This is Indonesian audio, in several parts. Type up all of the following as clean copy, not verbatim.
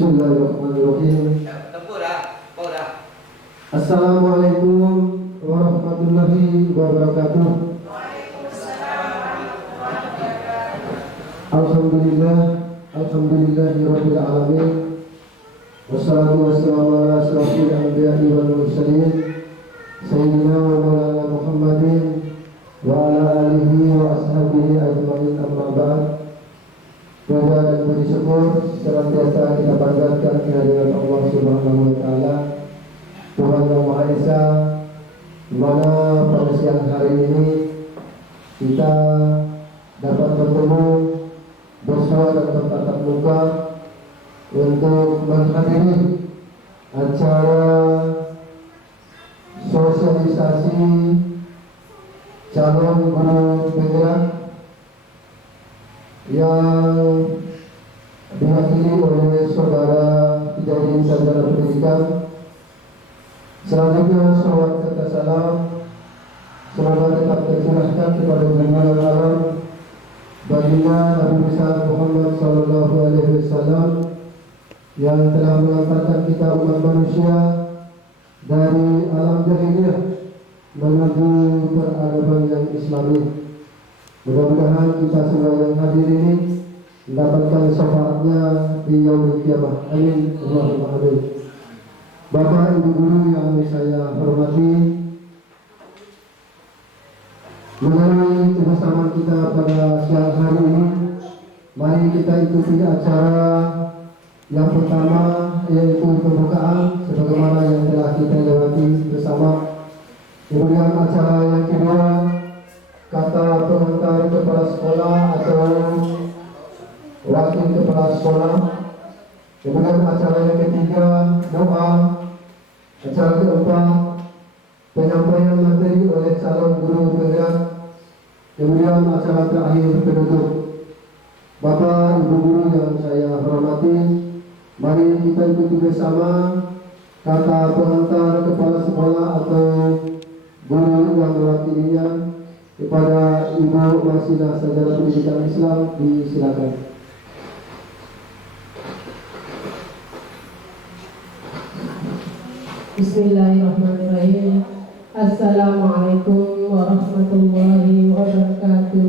Bismillahirrahmanirrahim. Assalamualaikum warahmatullahi wabarakatuh. Alhamdulillahirabbil alamin. Wassalatu wassalamu ala asyrofil anbiya'i wal mursalin sayyidina wa maulana Muhammadin wa ala alihi wa ashabihi ajmain, amma ba'd. Puja dan puji syukur senantiasa kita panjatkan kehadiran Allah Subhanahu wa taala, Tuhan yang Maha Esa, di mana pada siang hari ini kita dapat bertemu bersua dan bertatap muka untuk menghadiri acara sosialisasi calon guru penggerak yang diwakili oleh saudara Hidayat Sarjana Pendidikan. Selanjutnya salawat serta salam semoga tetap tercurahkan kepada junjungan alam baginda Nabi besar Muhammad sallallahu alaihi wasallam yang telah mengantarkan kita umat manusia dari alam jahiliyah menuju peradaban yang Islami. Mudah-mudahan kita semua yang hadir ini mendapatkan syafaatnya di yaumul qiyamah. Amin. Allahumma amin. Bapak Ibu guru yang saya hormati, mengenai kebersamaan kita pada siang hari ini, mari kita ikuti acara yang pertama, yaitu pembukaan sebagaimana yang telah kita lewati bersama. Kemudian acara yang kedua, kata pengantar kepala sekolah atau wakil kepala sekolah. Kemudian acara yang ketiga, doa. Acara keempat, penyampaian materi oleh calon guru penggerak. Kemudian acara terakhir, penutup. Bapak Ibu guru yang saya hormati, mari kita ikuti bersama kata pengantar kepala sekolah atau guru yang mewakilinya kepada Ibu Wasilah Sarjana Pendidikan Islam. Disilakan. Bismillahirrahmanirrahim. Assalamualaikum warahmatullahi wabarakatuh.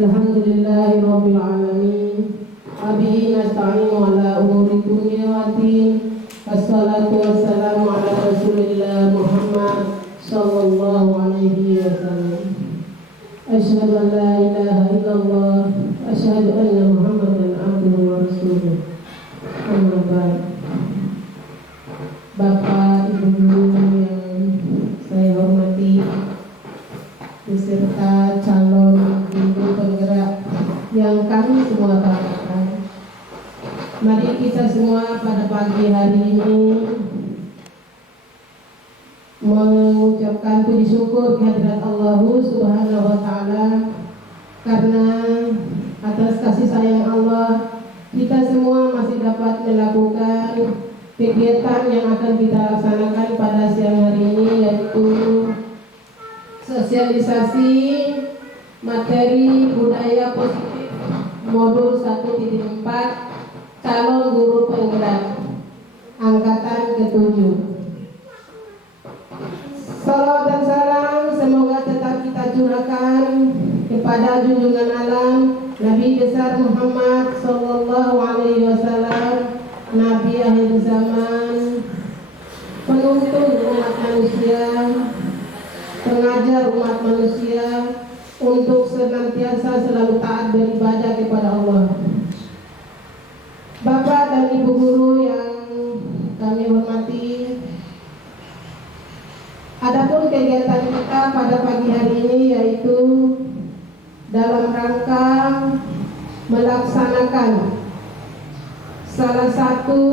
Alhamdulillahirabbil alamin. Wabihi nasta'inu ala umuri dunya waddin. Wassalatu wassalamu ala Rasulillah Muhammad sallallahu alaihi wasallam. Asyhadu an la ilaha illallah wa asyhadu anna Muhammadan abduhu wa rasuluh. Amma ba'd. Bapak Ibu guru yang saya hormati beserta calon guru penggerak yang kami semua banggakan, mari kita semua pada pagi hari ini mengucapkan puji syukur kehadirat Allah Subhanahu wa taala, karena atas kasih sayang Allah kita semua masih dapat melakukan kegiatan yang akan kita laksanakan pada siang hari ini, yaitu sosialisasi materi budaya positif modul 1.4 calon guru penggerak angkatan ke-7. Salawat dan salam semoga tetap kita curahkan kepada junjungan alam Nabi besar Muhammad sallallahu alaihi wasallam, Nabi akhir zaman, penuntun umat manusia, pengajar umat manusia untuk senantiasa selalu taat beribadah kepada Allah. Bapak dan Ibu guru yang kami hormati, adapun kegiatan kita pada pagi hari ini yaitu dalam rangka melaksanakan salah satu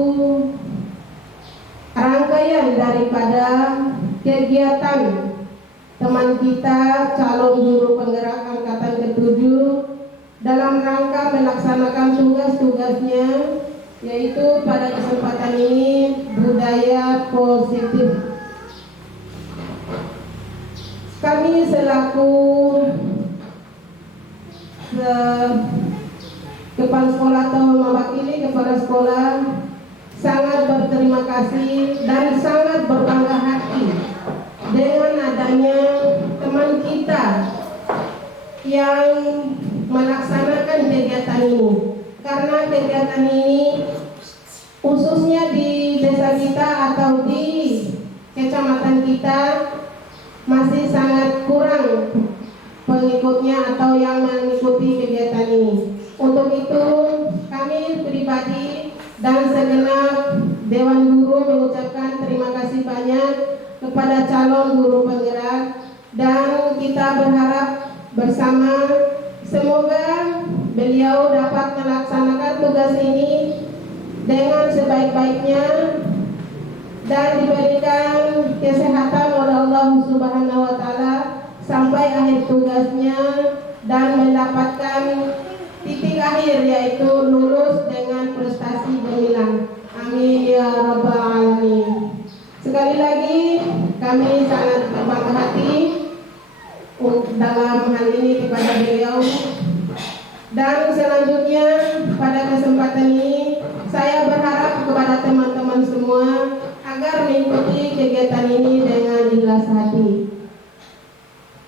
rangkaian daripada kegiatan teman kita calon guru penggerak angkatan ke-7 dalam rangka melaksanakan tugas-tugasnya, yaitu pada kesempatan ini budaya positif. Kami selaku kepala sekolah atau mewakili kepala sekolah sangat berterima kasih dan sangat berbangga hati dengan adanya teman kita yang melaksanakan kegiatan ini, karena kegiatan ini khususnya di desa kita atau di kecamatan kita masih sangat kurang pengikutnya atau yang mengikuti kegiatan ini. Untuk itu kami pribadi dan segenap Dewan Guru mengucapkan terima kasih banyak kepada calon guru penggerak, dan kita berharap bersama semoga beliau dapat melaksanakan tugas ini dengan sebaik-baiknya dan diberikan kesehatan oleh Allah Subhanahu wa taala sampai akhir tugasnya dan mendapatkan titik akhir yaitu lulus dengan prestasi gemilang. Amin ya rabbal alamin. Sekali lagi kami sangat berbangga hati dalam hal ini kepada beliau, dan selanjutnya pada kesempatan ini saya berharap kepada teman-teman semua agar mengikuti kegiatan ini dengan ikhlas hati.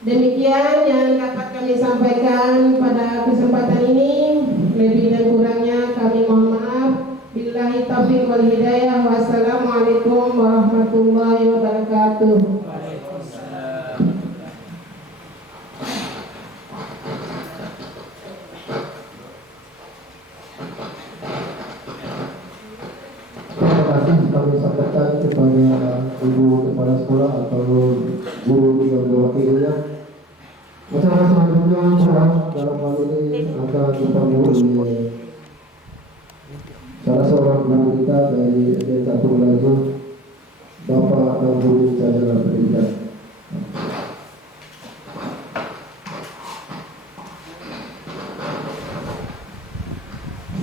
Demikian yang dapat kami sampaikan pada kesempatan ini. Lebih dan kurangnya kami mohon maaf. Billahi taufiq wal hidayah. Wassalamualaikum warahmatullahi wabarakatuh. Terima kasih kami sampaikan kepada Ibu Kepala Sekolah atau guru yang mewakilinya. Acara selanjutnya dalam hal ini akan dipandu oleh salah seorang guru kita dari SD 1 Laju, Bapak Naburi Chandra Pendidikan.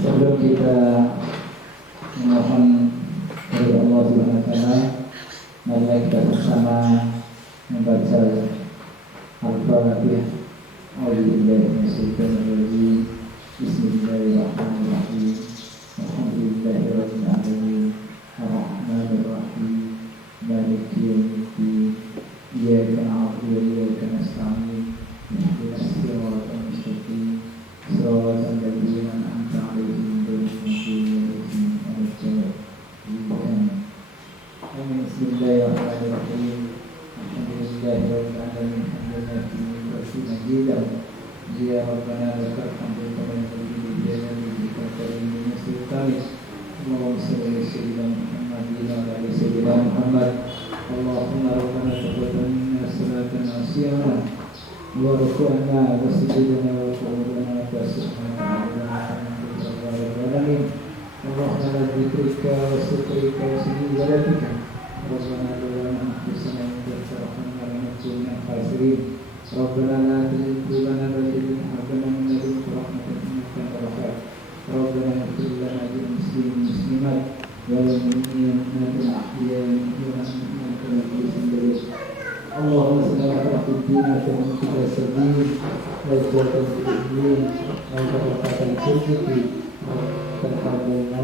Sebelum kita memohon kepada Allah Subhanahu wa taala, marilah kita bersama membaca Al-Fatihah. Bismillahirrahmanirrahim. Alhamdulillahirabbil alamin. Arrahmanirrahim. Maliki yaumiddin. Iyyaka na'budu wa iyyaka nasta'in. Ihdinas siratal mustaqim. Shiratal ladzina an'amta 'alaihim ghairil maghdubi 'alaihim waladdallin. Bismillahirrahmanirrahim. Alhamdulillahirabbil alamin. Majidah dia Rabbana lakal hamdu kama yanbaghi li jalali wajhika wa sultanik. Allahumma shalli ala sayyidina Muhammadin wa ala ali sayyidina Muhammad. Allahumma rabbana taqabbal minna salatan wa siyama wa ruku'ana wa sujudana wa qiyamana wa subhanaka alamin. Allahumma la dzikrika wa syukrika wa sujudi walatika. Rabbana lana anfusana wa tarhamna wa najina khasirin. Rabbana la tuzigh qulubana ba'da idh hadaytana wa hab lana min ladunka rahmatan innaka antal wahhab. Rabbana ighfir lana wa lil muslimin wal muslimat wal mu'minina wal ahya'i minhum wa innaka ala kulli shay'in qadir. Allahumma salli ala sayyidina Muhammadin sabil wa jazal bil wa barakatan kulli tarhamuna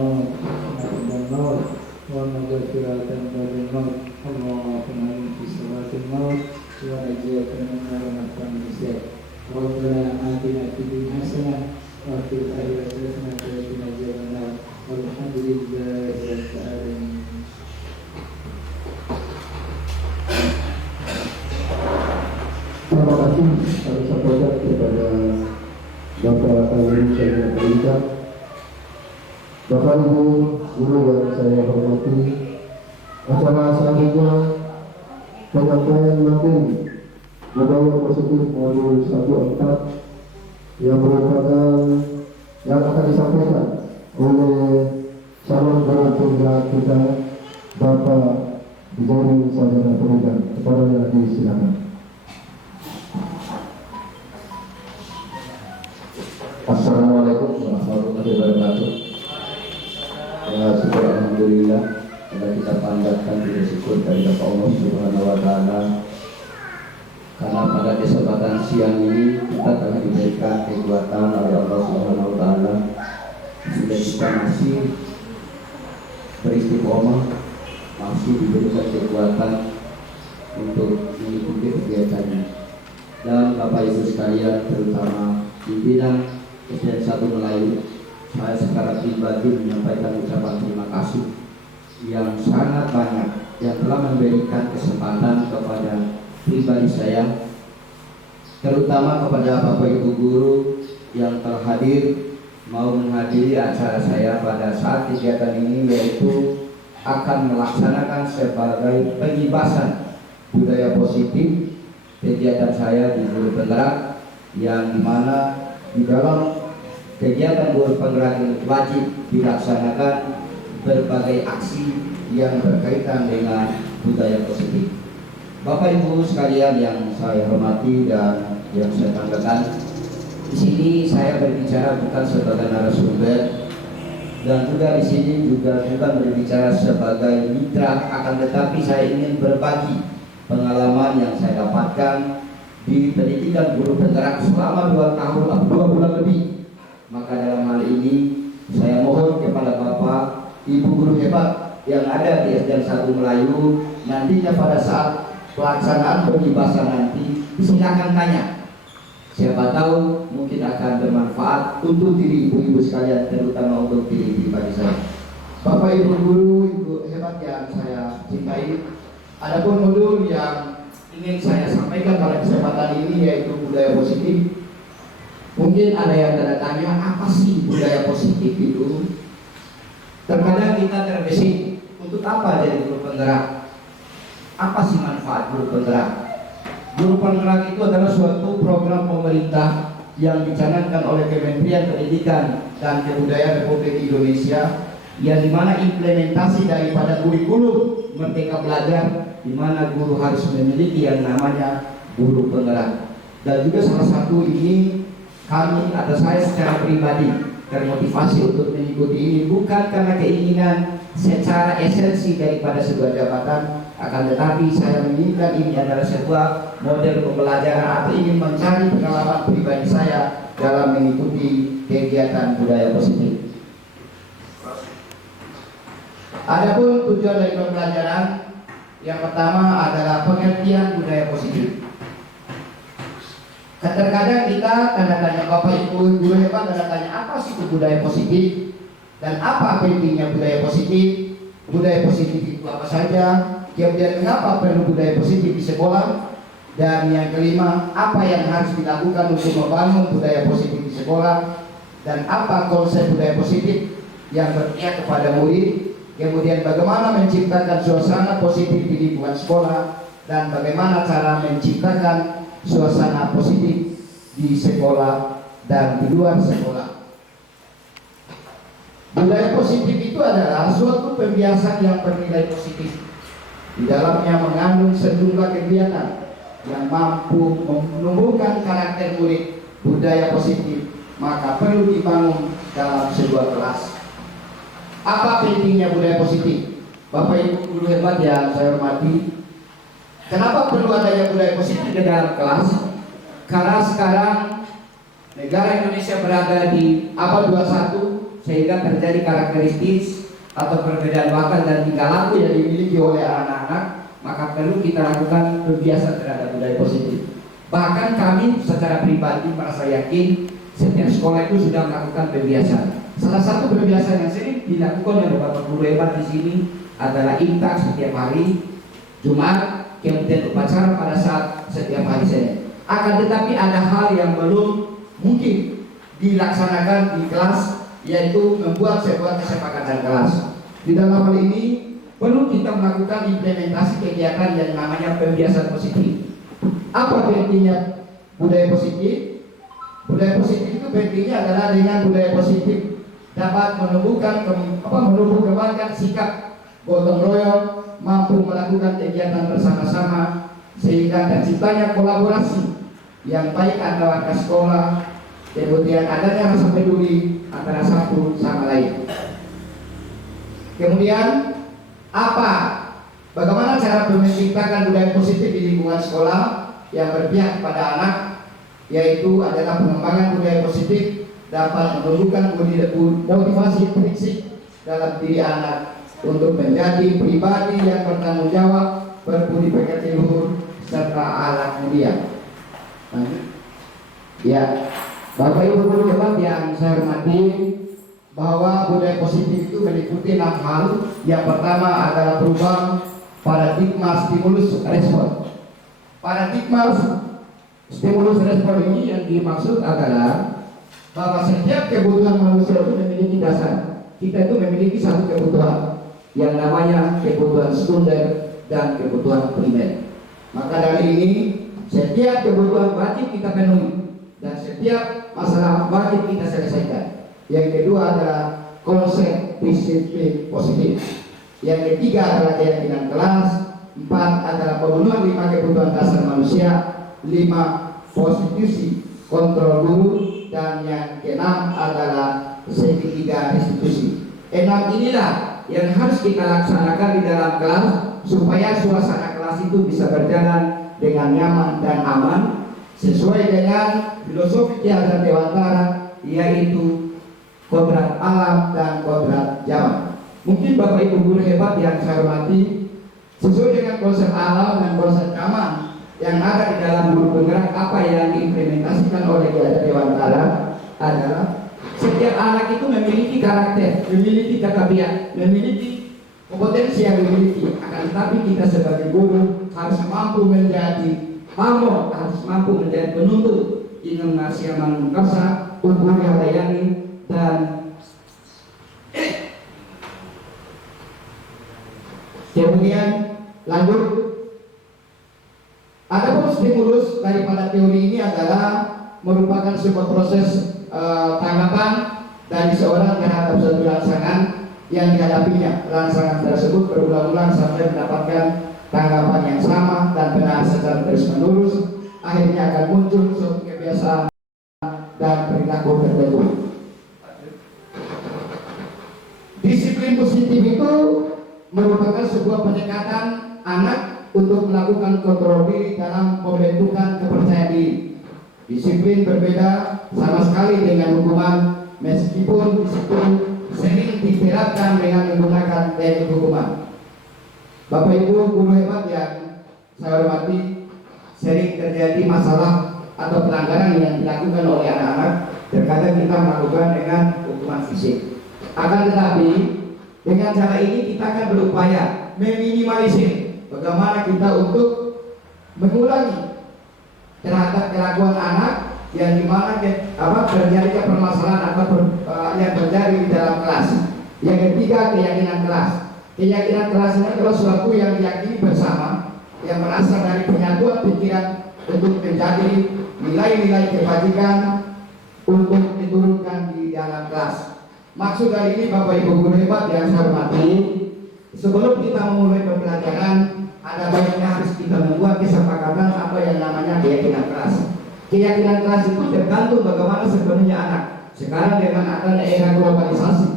wa maghfiratan bil maut. Allahumma inna salatil maut wa ajiyatan min nisya. Rabbana atina fid dunya hasanah wa fil akhirati hasanah wa qina adzabannar. Walhamdulillahi rabbil alamin. Terima kasih kami sampaikan kepada Bapak Naburi Chandra Pendidikan. Bapak Ibu guru yang saya hormati, acara selanjutnya penyampaian materi budaya positif modul 1/4 yang merupakan yang akan disampaikan oleh calon guru penggerak kita Bapak Zaini Sarjana Pendidikan. Kepada disilakan. Assalamualaikum warahmatullahi wabarakatuh. Ya, syukur alhamdulillah karena kita panjatkan puji syukur dari Allah Subhanahu wa taala. Karena pada kesempatan siang ini kita telah diberikan kekuatan istiqomah, masih diberikan kekuatan untuk mengikuti kegiatannya. Dan Bapak Ibu sekalian, terutama pimpinan SDN 1 Melayu, saya secara pribadi menyampaikan ucapan terima kasih yang sangat banyak yang telah memberikan kesempatan kepada pribadi saya, terutama kepada Bapak Ibu guru yang telah hadir mau menghadiri acara saya pada saat kegiatan ini, yaitu akan melaksanakan sebagai pengibasan budaya positif kegiatan saya di Guru Penggerak, yang dimana di dalam kegiatan Guru Penggerak ini wajib dilaksanakan berbagai aksi yang berkaitan dengan budaya positif. Bapak Ibu sekalian yang saya hormati dan yang saya banggakan, di sini saya berbicara bukan sebagai narasumber dan juga di sini juga bukan berbicara sebagai mitra, akan tetapi saya ingin berbagi pengalaman yang saya dapatkan di pendidikan Guru Penggerak selama 2 bulan lebih. Maka dalam hal ini saya mohon kepada Bapak Ibu guru hebat yang ada di SDN 1 Melayu, nantinya pada saat pelaksanaan pengibasan nanti silakan tanya. Siapa tahu mungkin akan bermanfaat untuk diri ibu-ibu sekalian, terutama untuk diri pribadi saya. Bapak Ibu guru, ibu hebat yang saya cintai, adapun modul yang ingin saya sampaikan pada kesempatan ini yaitu budaya positif. Mungkin ada yang tanda tanya, apa sih budaya positif itu? Terkadang kita terbesit, untuk apa jadi guru penggerak? Apa sih manfaat guru penggerak? Guru penggerak itu adalah suatu program pemerintah yang dicanangkan oleh Kementerian Pendidikan dan Kebudayaan Republik Indonesia, yang dimana implementasi daripada kurikulum Merdeka Belajar, di mana guru harus memiliki yang namanya guru penggerak. Dan juga salah satu ini kami atau saya secara pribadi termotivasi untuk mengikuti ini bukan karena keinginan secara esensi daripada sebuah jabatan, akan tetapi saya menginginkan ini adalah sebuah model pembelajaran atau ingin mencari pengalaman pribadi saya dalam mengikuti kegiatan budaya positif. Adapun tujuan dari pembelajaran, yang pertama adalah pengertian budaya positif. Terkadang kita tanda tanya, Bapak Ibu guru hebat tanda tanya, apa sih itu budaya positif dan apa pentingnya budaya positif? Budaya positif itu apa saja? Kemudian mengapa perlu budaya positif di sekolah? Dan yang kelima, apa yang harus dilakukan untuk membangun budaya positif di sekolah? Dan apa konsep budaya positif yang berpihak kepada murid? Kemudian bagaimana menciptakan suasana positif di lingkungan sekolah, dan bagaimana cara menciptakan suasana positif di sekolah dan di luar sekolah. Budaya positif itu adalah suatu pembiasan yang bernilai positif. Di dalamnya mengandung sejumlah kegiatan yang mampu menumbuhkan karakter murid. Budaya positif maka perlu dibangun dalam sebuah kelas. Apa pentingnya budaya positif? Bapak Ibu guru hebat yang saya hormati, kenapa perlu adanya budaya positif di dalam kelas? Karena sekarang negara Indonesia berada di abad 21, sehingga terjadi karakteristik atau perbedaan watak dan tingkah laku yang dimiliki oleh anak-anak, maka perlu kita lakukan pembiasan terhadap budaya positif. Bahkan kami secara pribadi merasa yakin setiap sekolah itu sudah melakukan pembiasan. Salah satu pembiasan yang sering dilakukan oleh Bapak guru hebat di sini adalah imtak setiap hari Jumat, kemudian upacara pada saat setiap hari Senin. Akan tetapi ada hal yang belum mungkin dilaksanakan di kelas, yaitu membuat sebuah kesepakatan kelas. Di dalam hal ini perlu kita melakukan implementasi kegiatan yang namanya pembiasan positif. Apa pentingnya budaya positif? Budaya positif itu pentingnya adalah dengan budaya positif dapat menumbuhkan kembangkan sikap gotong royong, mampu melakukan kegiatan bersama-sama sehingga terciptanya kolaborasi yang baik antara sekolah, kemudian adanya rasa peduli antara satu sama lain. Kemudian bagaimana cara menciptakan budaya positif di lingkungan sekolah yang berpihak kepada anak, yaitu adalah pengembangan budaya positif dapat menumbuhkan motivasi prinsip dalam diri anak untuk menjadi pribadi yang bertanggung jawab, berbudi pekerti luhur, serta akhlak mulia. Ya, Bapak Ibu guru hebat yang saya hormati, bahwa budaya positif itu meliputi 6 hal. Yang pertama adalah perubahan paradigma stimulus respon. Paradigma stimulus respon ini yang dimaksud adalah bahwa setiap kebutuhan manusia itu memiliki dasar. Kita itu memiliki satu kebutuhan yang namanya kebutuhan sekunder dan kebutuhan primer. Maka dari ini setiap kebutuhan wajib kita penuhi dan setiap masalah wajib kita selesaikan. Yang kedua adalah konsep disiplin positif. Yang ketiga adalah keyakinan kelas. 4 adalah pemenuhan 5 kebutuhan dasar manusia. 5 prostitusi, kontrol guru. Dan yang keenam adalah segitiga restitusi. 6 inilah yang harus kita laksanakan di dalam kelas supaya suasana kelas itu bisa berjalan dengan nyaman dan aman sesuai dengan filosofi Ki Hajar Dewantara, yaitu kodrat alam dan kodrat zaman. Mungkin Bapak Ibu guru hebat yang saya hormati, sesuai dengan konsep alam dan konsep zaman yang ada di dalam guru penggerak, apa yang diimplementasikan oleh Ki Hajar Dewantara adalah setiap anak itu memiliki karakter, memiliki ketabiat, memiliki kompetensi yang dimiliki. Akan tetapi kita sebagai guru harus mampu menjadi pamor, harus mampu menjadi penuntut ingin ngasih aman kersa, umur yang layani, dan kemudian lanjut. Adapun stimulus daripada teori ini adalah merupakan sebuah proses tanggapan dari seorang terhadap suatu rangsangan yang dihadapinya. Rangsangan tersebut berulang-ulang sampai mendapatkan tanggapan yang sama dan benar secara terus-menerus, akhirnya akan muncul suatu kebiasaan dan perilaku tertentu. Disiplin positif itu merupakan sebuah pendekatan anak untuk melakukan kontrol diri dalam pembentukan kepercayaan diri. Disiplin berbeda sama sekali dengan hukuman, meskipun disiplin sering diterapkan dengan menggunakan teknik hukuman. Bapak Ibu guru hebat yang saya hormati, sering terjadi masalah atau pelanggaran yang dilakukan oleh anak-anak. Terkadang kita melakukan dengan hukuman fisik. Akan tetapi dengan cara ini kita akan berupaya meminimalisir bagaimana kita untuk mengurangi terhadap kelakuan anak yang dimana terjadi permasalahan atau yang terjadi di dalam kelas. Yang ketiga, keyakinan kelas. Keyakinan kelas ini adalah sesuatu yang diyakini bersama, yang berasal dari penyatuan pikiran untuk menjadi nilai-nilai kebajikan untuk diturunkan di dalam kelas. Maksud dari ini Bapak Ibu guru hebat yang saya hormati, sebelum kita memulai pembelajaran, ada baiknya harus kita membuat kesepakatan apa yang namanya keyakinan kelas. Keyakinan kelas itu tergantung bagaimana sebenarnya anak. Sekarang dengan adanya era globalisasi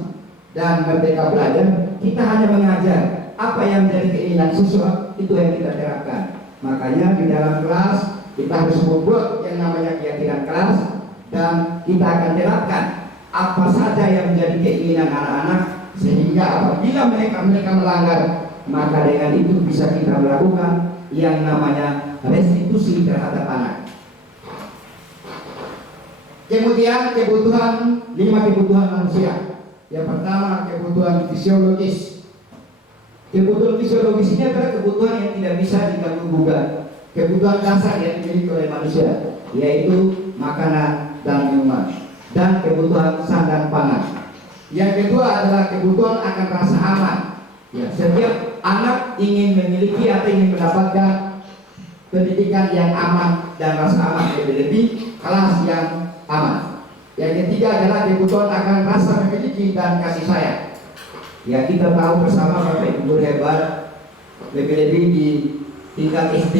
dan merdeka belajar, kita hanya mengajar apa yang menjadi keinginan siswa, itu yang kita terapkan. Makanya di dalam kelas kita harus membuat yang namanya keyakinan kelas, dan kita akan terapkan apa saja yang menjadi keinginan anak-anak, sehingga apabila mereka melanggar, maka dengan itu bisa kita melakukan yang namanya restitusi terhadap anak. Kemudian kebutuhan, 5 kebutuhan manusia. Yang pertama, kebutuhan fisiologis. Kebutuhan fisiologis ini adalah kebutuhan yang tidak bisa diganggu-gugat, kebutuhan dasar yang dimiliki oleh manusia, yaitu makanan dan minuman, dan kebutuhan sandang pangan. Yang kedua adalah kebutuhan akan rasa aman. Ya, setiap anak ingin memiliki atau ingin mendapatkan pendidikan yang aman dan rasa aman, lebih-lebih kelas yang aman. Yang ketiga adalah kebutuhan akan rasa memiliki dan kasih sayang. Ya, kita tahu bersama Bapak Ibu guru hebat, lebih-lebih di tingkat SD,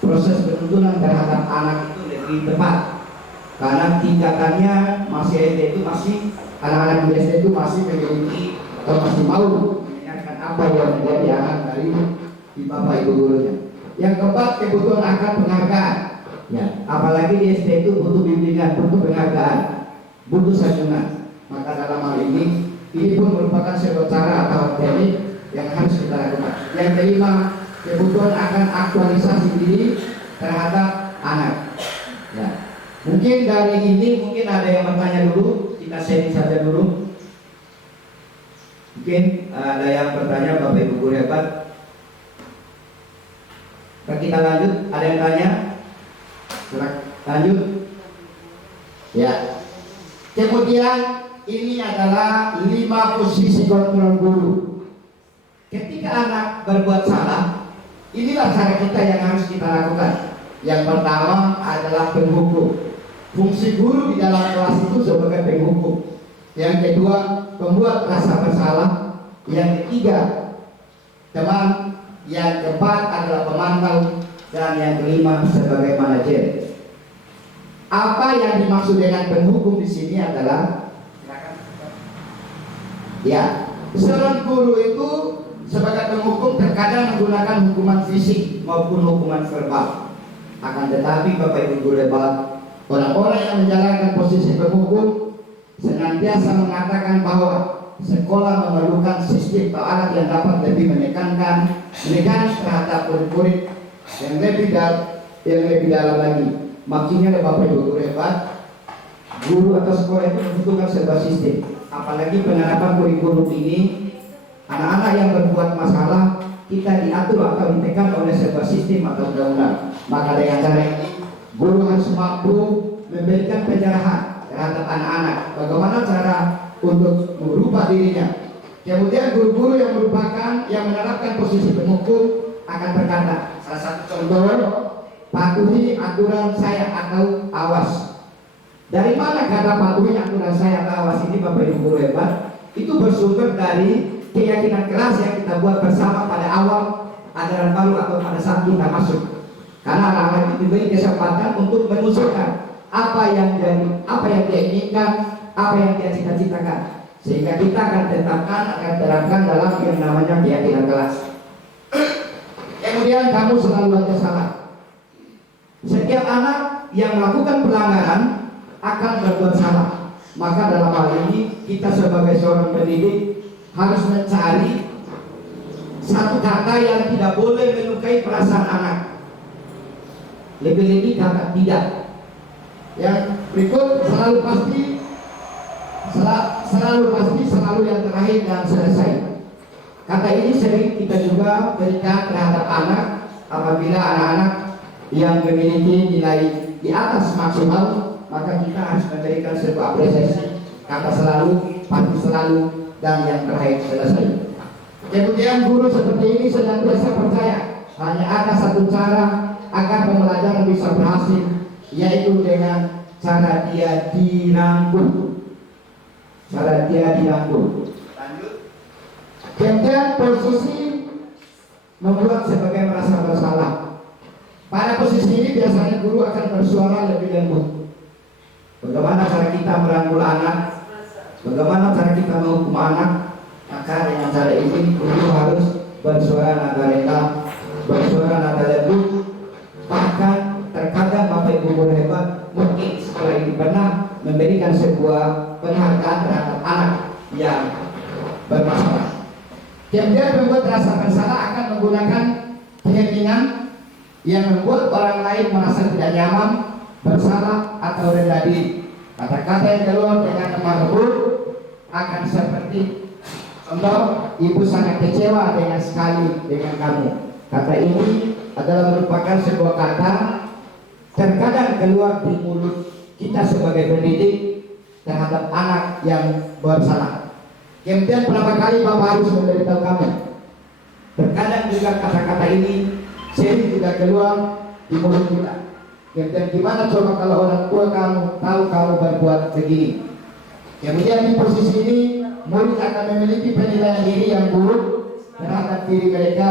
proses penuntunan terhadap anak itu lebih tepat, karena tingkatannya masih SD itu masih, anak-anak di SD itu masih memiliki atau masih mau mendengarkan apa yang menjadi anak dari Bapak Ibu gurunya. Yang keempat, kebutuhan akan penghargaan. Ya, apalagi di SD itu butuh bimbingan, butuh penghargaan, butuh sanjungan. Maka dalam hal ini pun merupakan sebuah cara atau teknik yang harus kita lakukan. Yang kelima, kebutuhan akan aktualisasi diri terhadap anak. Ya. Mungkin dari ini mungkin ada yang bertanya dulu, kita sharing saja dulu. Mungkin ada yang bertanya, Bapak Ibu guru hebat. Kita lanjut, ada yang tanya? Lanjut. Ya. Kemudian ini adalah 5 posisi kontrol guru. Ketika anak berbuat salah, inilah cara kita yang harus kita lakukan. Yang pertama adalah penghukum. Fungsi guru di dalam kelas itu sebagai penghukum. Yang kedua, membuat rasa bersalah. Yang ketiga, teman. Yang keempat adalah pemantau. Dan yang kelima sebagai manajer. Apa yang dimaksud dengan penghukum di sini adalah, ya, seorang guru itu sebagai penghukum terkadang menggunakan hukuman fisik maupun hukuman verbal. Akan tetapi Bapak Ibu guru hebat, orang-orang yang menjalankan posisi penghukum senantiasa mengatakan bahwa sekolah memerlukan sistem atau alat yang dapat lebih menekankan terhadap murid-murid yang lebih dalam lagi. Maksudnya Bapak Ibu guru hebat, guru atau sekolah itu membutuhkan sebuah sistem. Apalagi penerapan kurikulum ini, anak-anak yang berbuat masalah kita diatur atau ditekan oleh sebuah sistem atau undang-undang. Maka dengan cara ini, guru harus mampu memberikan pencerahan terhadap anak-anak. Bagaimana cara untuk merubah dirinya. Kemudian guru-guru yang menerapkan posisi penghukum akan berkata, salah satu contoh, patuhi aturan saya atau awas. Dari mana kata patuhi aturan saya atau awas ini Bapak Ibu guru hebat? Itu bersumber dari keyakinan keras yang kita buat bersama pada awal ajaran baru atau pada saat kita masuk. Karena anak-anak itu diberi kesempatan untuk mengusulkan apa yang dia inginkan, apa yang dia cita-citakan, sehingga kita akan terapkan dalam yang namanya keyakinan kelas. Kemudian kamu selalu ada salah. Setiap anak yang melakukan pelanggaran akan berbuat salah. Maka dalam hal ini kita sebagai seorang pendidik harus mencari satu kata yang tidak boleh melukai perasaan anak. Lebih-lebih kata tidak. Yang berikut selalu pasti, selalu yang terakhir dan selesai. Kata ini sering kita juga berikan terhadap anak apabila anak-anak yang memiliki nilai di atas maksimal, maka kita harus memberikan sebuah apresiasi. Kata selalu, pasti selalu, dan yang terakhir selesai. Kemudian guru seperti ini senantiasa percaya hanya ada satu cara agar pembelajaran bisa berhasil, yaitu dengan cara dia dirangkul. Lanjut. Kemudian posisi membuat sebagai merasa bersalah. Pada posisi ini biasanya guru akan bersuara lebih lembut. Bagaimana cara kita merangkul anak? Bagaimana cara kita menghukum anak? Maka dengan cara ini guru harus bersuara nada rendah, bersuara nada lembut. Bahkan terkadang Bapak Ibu guru hebat mungkin sekolah ini pernah memberikan sebuah penghargaan terhadap anak yang bermasalah. Kemudian membuat rasa bersalah akan menggunakan keheningan yang membuat orang lain merasa tidak nyaman, bersalah atau rendah diri. Kata-kata yang keluar dengan lemah lembut akan seperti contoh, ibu sangat kecewa dengan sekali dengan kamu. Kata ini adalah merupakan sebuah kata terkadang keluar di mulut kita sebagai pendidik terhadap anak yang bersalah. Kemudian berapa kali Bapak harus memberitahu kamu. Terkadang juga kata-kata ini sering juga keluar di mulut kita. Kemudian gimana coba kalau orang tua kamu tahu kamu berbuat begini. Kemudian di posisi ini murid akan memiliki penilaian diri yang buruk terhadap diri mereka.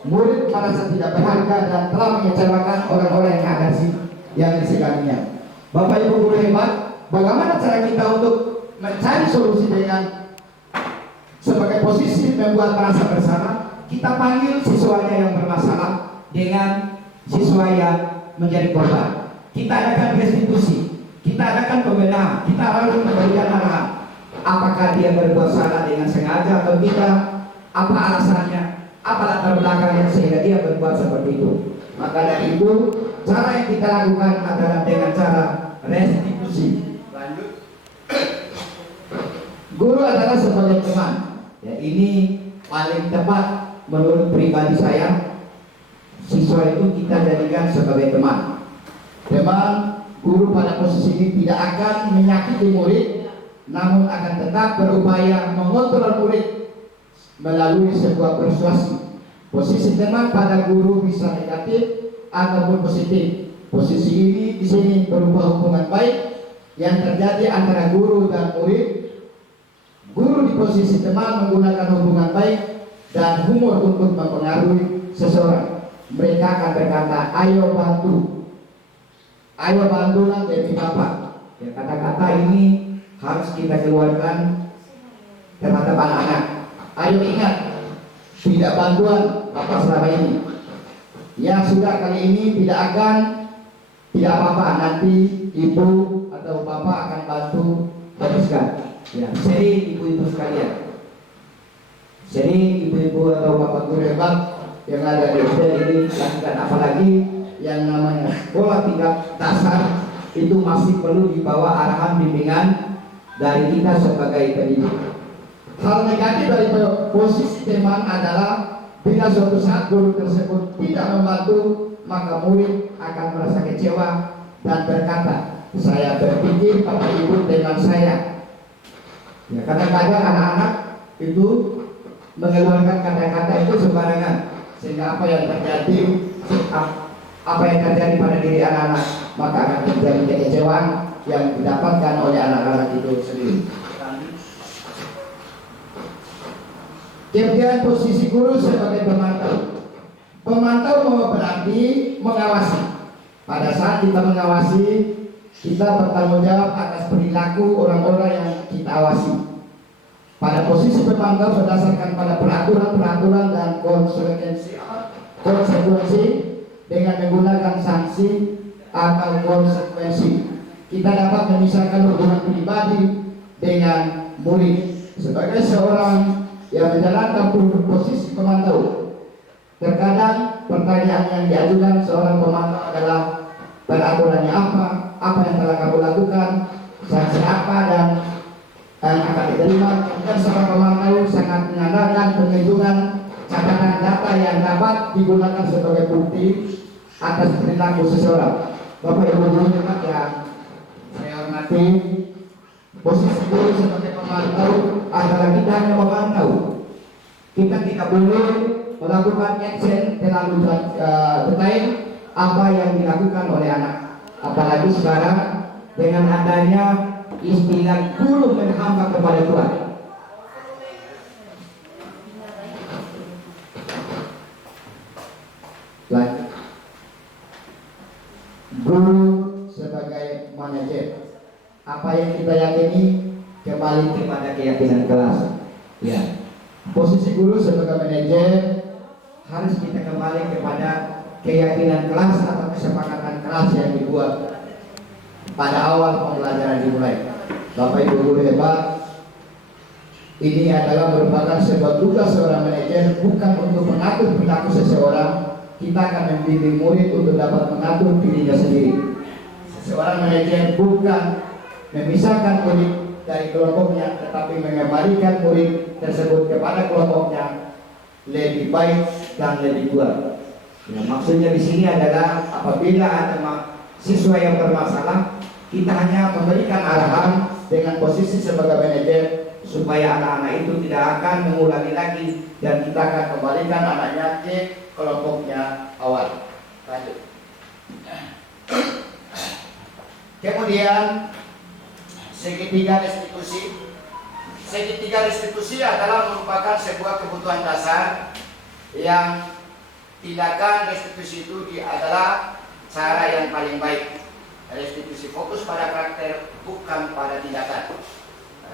Murid merasa tidak berharga dan telah mengecewakan orang-orang yang di sekelilingnya. Bapak Ibu guru hebat, bagaimana cara kita untuk mencari solusi dengan sebagai posisi membuat merasa bersalah? Kita panggil siswanya yang bermasalah dengan siswa yang menjadi korban. Kita adakan restitusi, kita adakan pembenahan, kita harus memberikan arahan. Apakah dia berbuat salah dengan sengaja atau tidak? apa alasannya, apa latar belakangnya sehingga dia berbuat seperti itu. Maka dari itu cara yang kita lakukan adalah dengan cara restitusi. Lanjut. Guru adalah sebagai teman. Ya, ini paling tepat menurut pribadi saya. Siswa itu kita jadikan sebagai teman. Teman, guru pada posisi ini tidak akan menyakiti murid, namun akan tetap berupaya mengontrol murid melalui sebuah persuasi. Posisi teman pada guru bisa negatif ataupun positif. Posisi ini di sini berupa hubungan baik yang terjadi antara guru dan murid. Guru di posisi teman menggunakan hubungan baik dan humor untuk mempengaruhi seseorang. Mereka akan berkata, ayo bantulah demi Bapak. Ya, kata-kata ini harus kita keluarkan terhadap anak-anak. Ayo ingat, tidak bantuan Bapak selama ini. Yang sudah kali ini tidak apa-apa, nanti ibu atau bapak akan bantu teruskan. Ya, sering ibu-ibu sekalian, sering ibu-ibu atau bapak guru hebat yang ada di SD ini lakukan, apalagi yang namanya sekolah tingkat dasar itu masih perlu dibawa arahan bimbingan dari kita sebagai pendidik. Hal negatif dari posisi teman adalah bila suatu saat guru tersebut tidak membantu, maka murid akan merasa kecewa dan berkata, saya berpikir Bapak Ibu teman saya. Ya, kadang-kadang anak-anak itu mengeluarkan kata-kata itu sembarangan, sehingga apa yang terjadi pada diri anak-anak, maka akan terjadi kekecewaan yang didapatkan oleh anak-anak itu sendiri. Kemudian posisi guru sebagai pemantau. Pemantau berarti mengawasi. Pada saat kita mengawasi, kita bertanggung jawab atas perilaku orang-orang yang kita awasi. Pada posisi pemantau berdasarkan pada peraturan-peraturan dan konsekuensi dengan menggunakan sanksi atau konsekuensi. Kita dapat memisahkan hubungan pribadi dengan murid. Sebagai seorang yang menjalankan posisi pemantau, terkadang pertanyaan yang diajukan seorang pemantau adalah peraturannya apa yang telah kamu lakukan, sanksi apa dan akan diterima. Dan seorang pemantau sangat mengandalkan penghitungan catatan data yang dapat digunakan sebagai bukti atas perilaku seseorang. Bapak Ibu guru yang saya hormati, posisi guru sebagai pemantau adalah kita hanya memantau. Kita tidak boleh melakukan action terlalu detail apa yang dilakukan oleh anak. Apalagi sekarang dengan adanya istilah guru menghamba kepada Tuhan. Guru sebagai manajer, apa yang kita yakini kembali kepada keyakinan kelas. Ya, posisi guru sebagai manajer harus kita kembali kepada keyakinan kelas atau kesepakatan kelas yang dibuat pada awal pembelajaran dimulai. Bapak Ibu guru hebat, ini adalah merupakan sebuah tugas seorang manajer, bukan untuk mengatur perilaku seseorang. Kita akan membimbing murid untuk dapat mengatur dirinya sendiri. Seorang manajer bukan memisahkan murid dari kelompoknya, tetapi mengembalikan murid tersebut kepada kelompoknya lebih baik dan lebih kuat. Ya, maksudnya di sini adalah apabila ada siswa yang bermasalah, kita hanya memberikan arahan dengan posisi sebagai manajer supaya anak-anak itu tidak akan mengulangi lagi dan kita akan kembalikan anaknya ke kelompoknya awal. Lanjut. Kemudian segitiga restitusi. Segitiga restitusi adalah merupakan sebuah kebutuhan dasar yang tindakan restitusi itu adalah cara yang paling baik. Restitusi fokus pada karakter, bukan pada tindakan.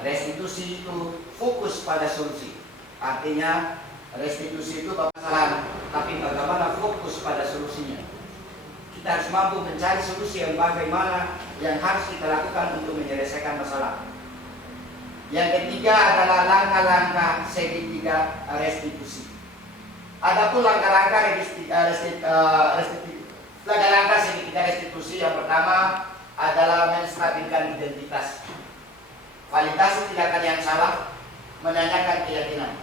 Restitusi itu fokus pada solusi. Artinya restitusi itu masalah, tapi bagaimana fokus pada solusinya. Kita harus mampu mencari solusi yang bagaimana yang harus kita lakukan untuk menyelesaikan masalah. Yang ketiga adalah langkah-langkah segitiga restitusi. Adapun langkah-langkah langkah-langkah segitiga restitusi yang pertama adalah menstabilkan identitas. Validasi tindakan yang salah, menanyakan keyakinan.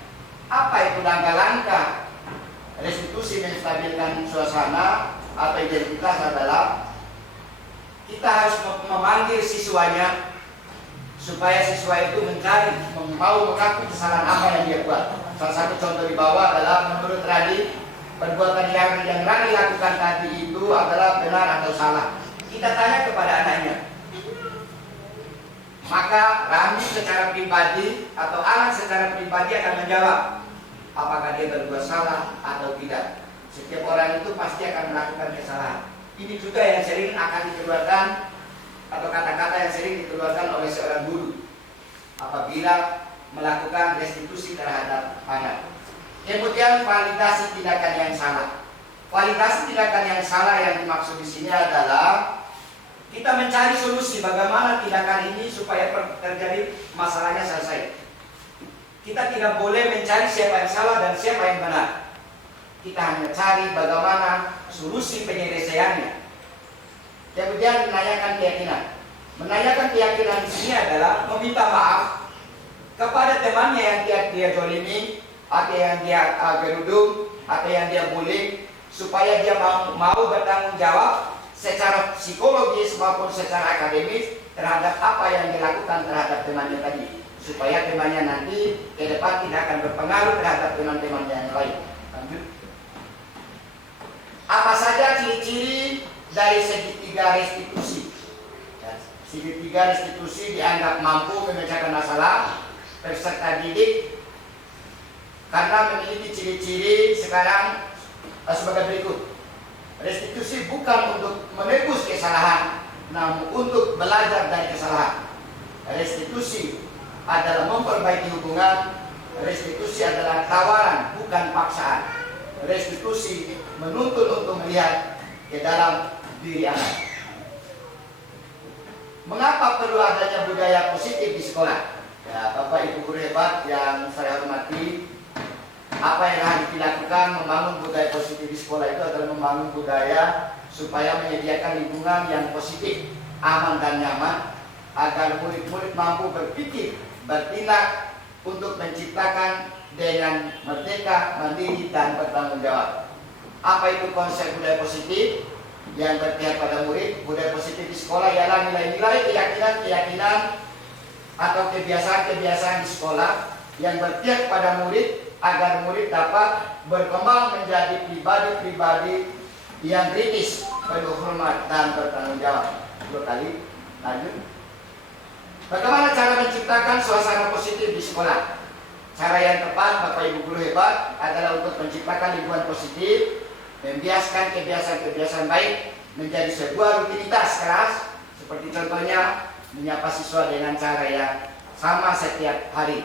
Apa itu langkah-langkah restitusi menstabilkan suasana atau identitas adalah kita harus memanggil siswanya supaya siswa itu mencari, mau mengaku kesalahan apa yang dia buat. Salah satu contoh di bawah adalah menurut Radi, perbuatan yang Radi lakukan tadi itu adalah benar atau salah. Kita tanya kepada anaknya. Maka Rami secara pribadi atau anak secara pribadi akan menjawab apakah dia berbuat salah atau tidak. Setiap orang itu pasti akan melakukan kesalahan. Ini juga yang sering akan dikeluarkan atau kata-kata yang sering dikeluarkan oleh seorang guru apabila melakukan restitusi terhadap anak. Kemudian validasi tindakan yang salah. Validasi tindakan yang salah yang dimaksud di sini adalah kita mencari solusi bagaimana tindakan ini supaya terjadi masalahnya selesai. Kita tidak boleh mencari siapa yang salah dan siapa yang benar. Kita hanya cari bagaimana solusi penyelesaiannya. Kemudian menanyakan keyakinan. Menanyakan keyakinan di sini adalah meminta maaf kepada temannya yang dia zolimi, atau yang dia gerudung, atau yang dia bully, supaya dia mau bertanggung jawab secara psikologis maupun secara akademis terhadap apa yang dilakukan terhadap temannya tadi, supaya temannya nanti ke depan tidak akan berpengaruh terhadap teman-temannya yang lain. Lanjut. Apa saja ciri-ciri dari segitiga restitusi? Segitiga restitusi dianggap mampu memecahkan masalah peserta didik karena memiliki ciri-ciri sekarang sebagai berikut. Restitusi bukan untuk menebus kesalahan, namun untuk belajar dari kesalahan. Restitusi adalah memperbaiki hubungan. Restitusi adalah tawaran, bukan paksaan. Restitusi menuntut untuk melihat ke dalam diri anak. Mengapa perlu adanya budaya positif di sekolah? Ya, Bapak Ibu guru hebat yang saya hormati, apa yang harus dilakukan membangun budaya positif di sekolah itu adalah membangun budaya supaya menyediakan lingkungan yang positif, aman dan nyaman agar murid-murid mampu berpikir, bertindak untuk menciptakan dengan merdeka, mandiri dan bertanggung jawab. Apa itu konsep budaya positif yang berpihak pada murid? Budaya positif di sekolah ialah nilai-nilai, keyakinan atau kebiasaan-kebiasaan di sekolah yang berpihak pada murid agar murid dapat berkembang menjadi pribadi-pribadi yang kritis, penuh hormat dan bertanggung jawab. 2 kali. Lanjut. Bagaimana cara menciptakan suasana positif di sekolah? Cara yang tepat, Bapak Ibu guru hebat, adalah untuk menciptakan lingkungan positif, membiaskan kebiasaan-kebiasaan baik menjadi sebuah rutinitas keras, seperti contohnya menyapa siswa dengan cara yang sama setiap hari.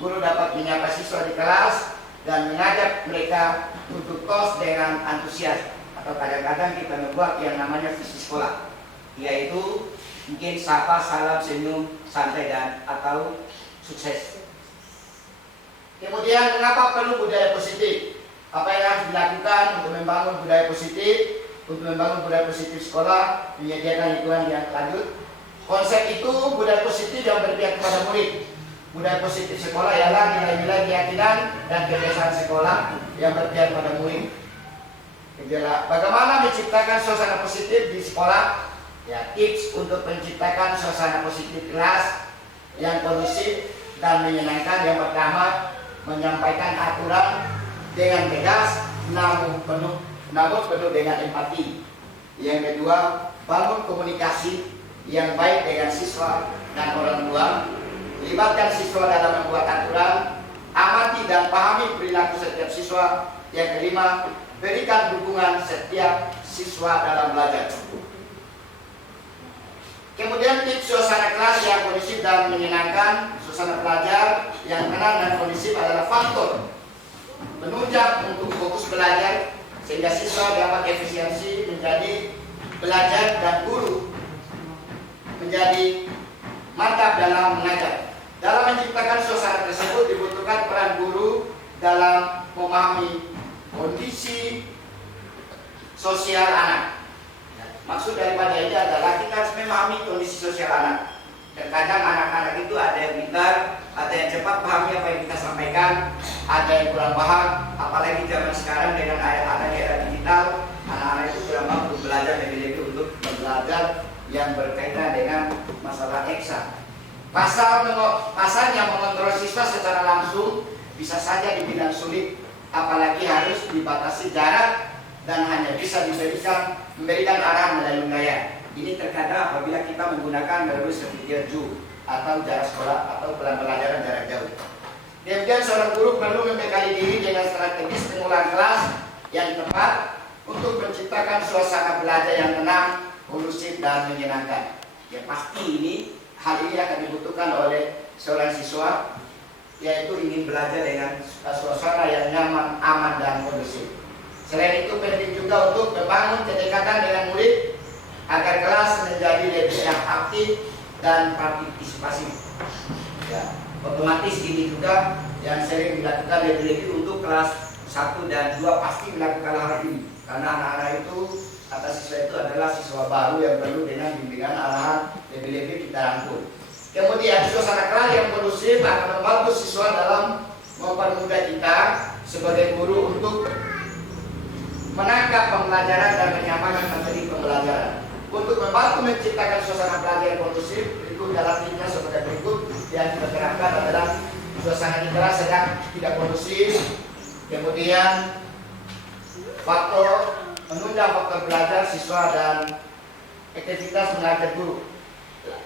Guru dapat menyapa siswa di kelas dan mengajak mereka untuk tos dengan antusias. Atau kadang-kadang kita membuat yang namanya visi sekolah, yaitu mungkin sapa, salam, senyum, santai dan atau sukses. Kemudian mengapa perlu budaya positif? Apa yang harus dilakukan untuk membangun budaya positif? Untuk membangun budaya positif sekolah, menyediakan lingkungan yang lanjut. Konsep itu budaya positif yang berpihak kepada murid. Budaya positif sekolah ialah nilai-nilai keyakinan dan kebiasaan sekolah yang berpihak pada murid. Bagaimana menciptakan suasana positif di sekolah? Ya, tips untuk menciptakan suasana positif kelas yang kondusif dan menyenangkan. Yang pertama, menyampaikan aturan dengan tegas namun penuh dengan empati. Yang kedua, bangun komunikasi yang baik dengan siswa dan orang tua. Libatkan siswa dalam membuat aturan, amati dan pahami perilaku setiap siswa. Yang kelima, berikan dukungan setiap siswa dalam belajar. Kemudian tips suasana kelas yang kondusif dan menyenangkan. Suasana belajar yang tenang dan kondusif adalah faktor menunjang untuk fokus belajar sehingga siswa dapat efisiensi menjadi belajar dan guru menjadi mantap dalam mengajar. Dalam menciptakan suasana tersebut dibutuhkan peran guru dalam memahami kondisi sosial anak. Maksud daripada ini adalah kita harus memahami kondisi sosial anak. Terkadang anak-anak itu ada yang pintar, ada yang cepat pahami apa yang kita sampaikan, ada yang kurang paham. Apalagi zaman sekarang dengan adanya era digital, anak-anak itu kurang mampu belajar lebih-lebih untuk belajar yang berkaitan dengan masalah eksak. Pasalnya mengontrol siswa secara langsung bisa saja dibilang sulit, apalagi harus dibatasi jarak dan hanya bisa memberikan arahan melalui layar. Ini terkadang apabila kita menggunakan melalui video Zoom atau jarak sekolah atau pembelajaran jarak jauh. Kemudian seorang guru perlu membekali diri dengan strategis pengulangan kelas yang tepat untuk menciptakan suasana belajar yang tenang, kondusif dan menyenangkan. Ya pasti hal ini akan dibutuhkan oleh seorang siswa, yaitu ingin belajar dengan suasana yang nyaman, aman, dan kondusif. Selain itu penting juga untuk membangun kedekatan dengan murid agar kelas menjadi lebih aktif dan partisipasi. Ya, otomatis ini juga yang sering dilakukan lebih-lebih untuk kelas 1 dan 2 pasti melakukan hal ini, karena anak-anak itu atau siswa itu adalah siswa baru yang perlu dengan bimbingan arahan lebih-lebih kita rangkul. Kemudian suasana kelas yang kondusif akan membantu siswa dalam mempermudah kita sebagai guru untuk menangkap pembelajaran dan menyamakan materi pembelajaran. Untuk membantu menciptakan suasana belajar kondusif, berikut dalam tipsnya sebagai berikut. Yang kita terapkan adalah suasana di kelas sedang tidak kondusif. Kemudian menunda faktor belajar siswa dan aktivitas mengajar guru.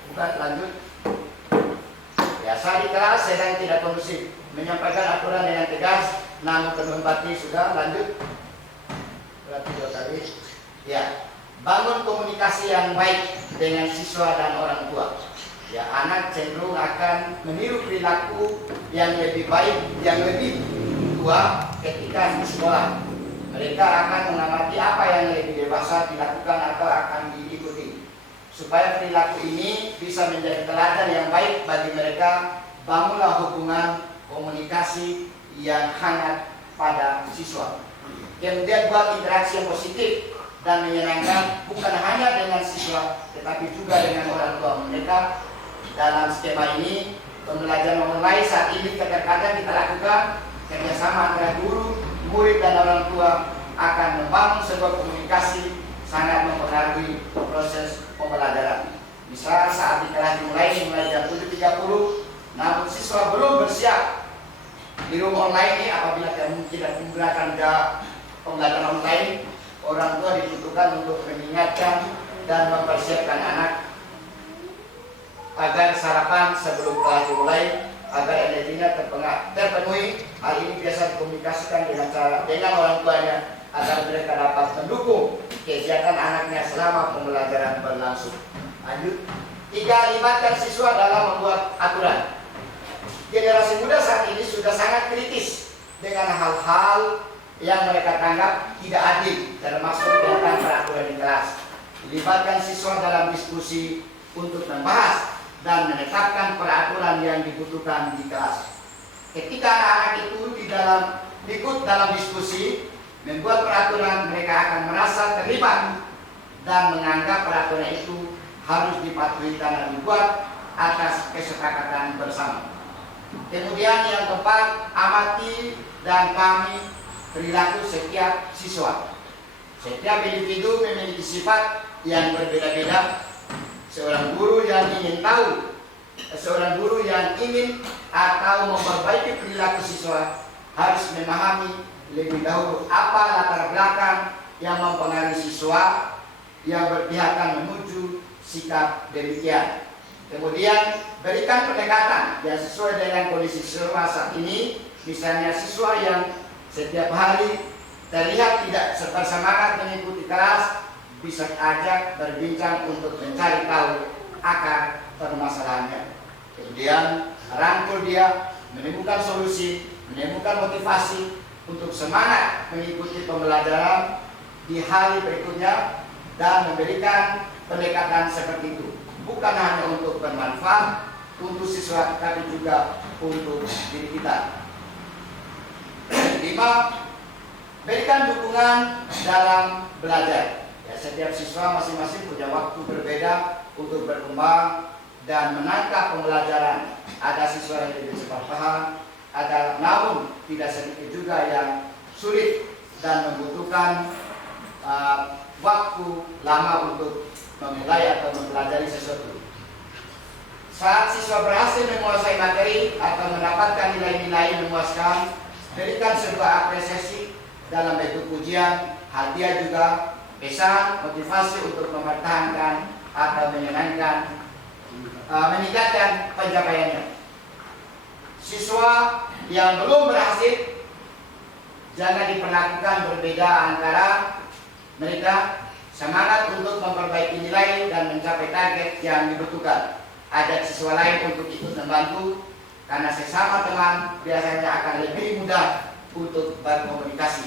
Bukan lanjut. Ya, saat di kelas sedang tidak kondusif, menyampaikan aturan dengan tegas, namun menempati sudah lanjut. Berarti 2 kali. Ya, bangun komunikasi yang baik dengan siswa dan orang tua. Ya, anak cenderung akan meniru perilaku yang lebih baik, yang lebih tua ketika di sekolah. Mereka akan mengamati apa yang lebih dewasa dilakukan atau akan diikuti. Supaya perilaku ini bisa menjadi teladan yang baik bagi mereka, bangunlah hubungan komunikasi yang hangat pada siswa. Kemudian buat interaksi yang positif dan menyenangkan bukan hanya dengan siswa, tetapi juga dengan orang tua mereka. Dalam skema ini, pembelajaran online saat ini kadang-kadang kita lakukan kerjasama antara guru, murid dan orang tua akan membangun sebuah komunikasi sangat mempengaruhi proses pembelajaran. Misal saat di kelas mulai jam 7.30, namun siswa belum bersiap di room online ini, apabila tidak menggunakan pembelajaran online, orang tua dibutuhkan untuk mengingatkan dan mempersiapkan anak agar sarapan sebelum kelas dimulai, agar energinya terpenuhi. Hal ini biasa dikomunikasikan dengan orang tuanya agar mereka dapat mendukung kegiatan anaknya selama pembelajaran berlangsung. Lanjut. 3. Libatkan siswa dalam membuat aturan. Generasi muda saat ini sudah sangat kritis dengan hal-hal yang mereka tanggap tidak adil, termasuk tentang peraturan di kelas. Libatkan siswa dalam diskusi untuk membahas dan menetapkan peraturan yang dibutuhkan di kelas. Ketika anak-anak itu ikut dalam diskusi, membuat peraturan, mereka akan merasa terlibat dan menganggap peraturan itu harus dipatuhi karena dibuat atas kesepakatan bersama. Kemudian yang keempat, amati dan pahami perilaku setiap siswa. Setiap individu memiliki sifat yang berbeda-beda. Seorang guru yang ingin atau memperbaiki perilaku siswa harus memahami lebih dahulu apa latar belakang yang mempengaruhi siswa yang berpihakan menuju sikap demikian. Kemudian berikan pendekatan yang sesuai dengan kondisi siswa saat ini. Misalnya siswa yang setiap hari terlihat tidak bersemangat mengikuti kelas, bisa ajak berbincang untuk mencari tahu akar permasalahannya. Kemudian rangkul dia, menemukan solusi, menemukan motivasi untuk semangat mengikuti pembelajaran di hari berikutnya, dan memberikan pendekatan seperti itu. Bukan hanya untuk bermanfaat, untuk siswa tapi juga untuk diri kita. 5. Berikan dukungan dalam belajar. Ya, setiap siswa masing-masing punya waktu berbeda untuk berkembang dan menangkap pembelajaran. Ada siswa yang lebih cepat paham, ada namun tidak sedikit juga yang sulit dan membutuhkan waktu lama untuk memulai atau mempelajari sesuatu. Saat siswa berhasil menguasai materi atau mendapatkan nilai-nilai memuaskan, berikan sebuah apresiasi dalam bentuk pujian, hadiah juga, pesan, motivasi untuk mempertahankan atau meningkatkan pencapaiannya. Siswa yang belum berhasil, jangan diperlakukan berbeda antara mereka. Semangat untuk memperbaiki nilai dan mencapai target yang dibutuhkan. Ajak siswa lain untuk ikut membantu, karena sesama teman biasanya akan lebih mudah untuk berkomunikasi.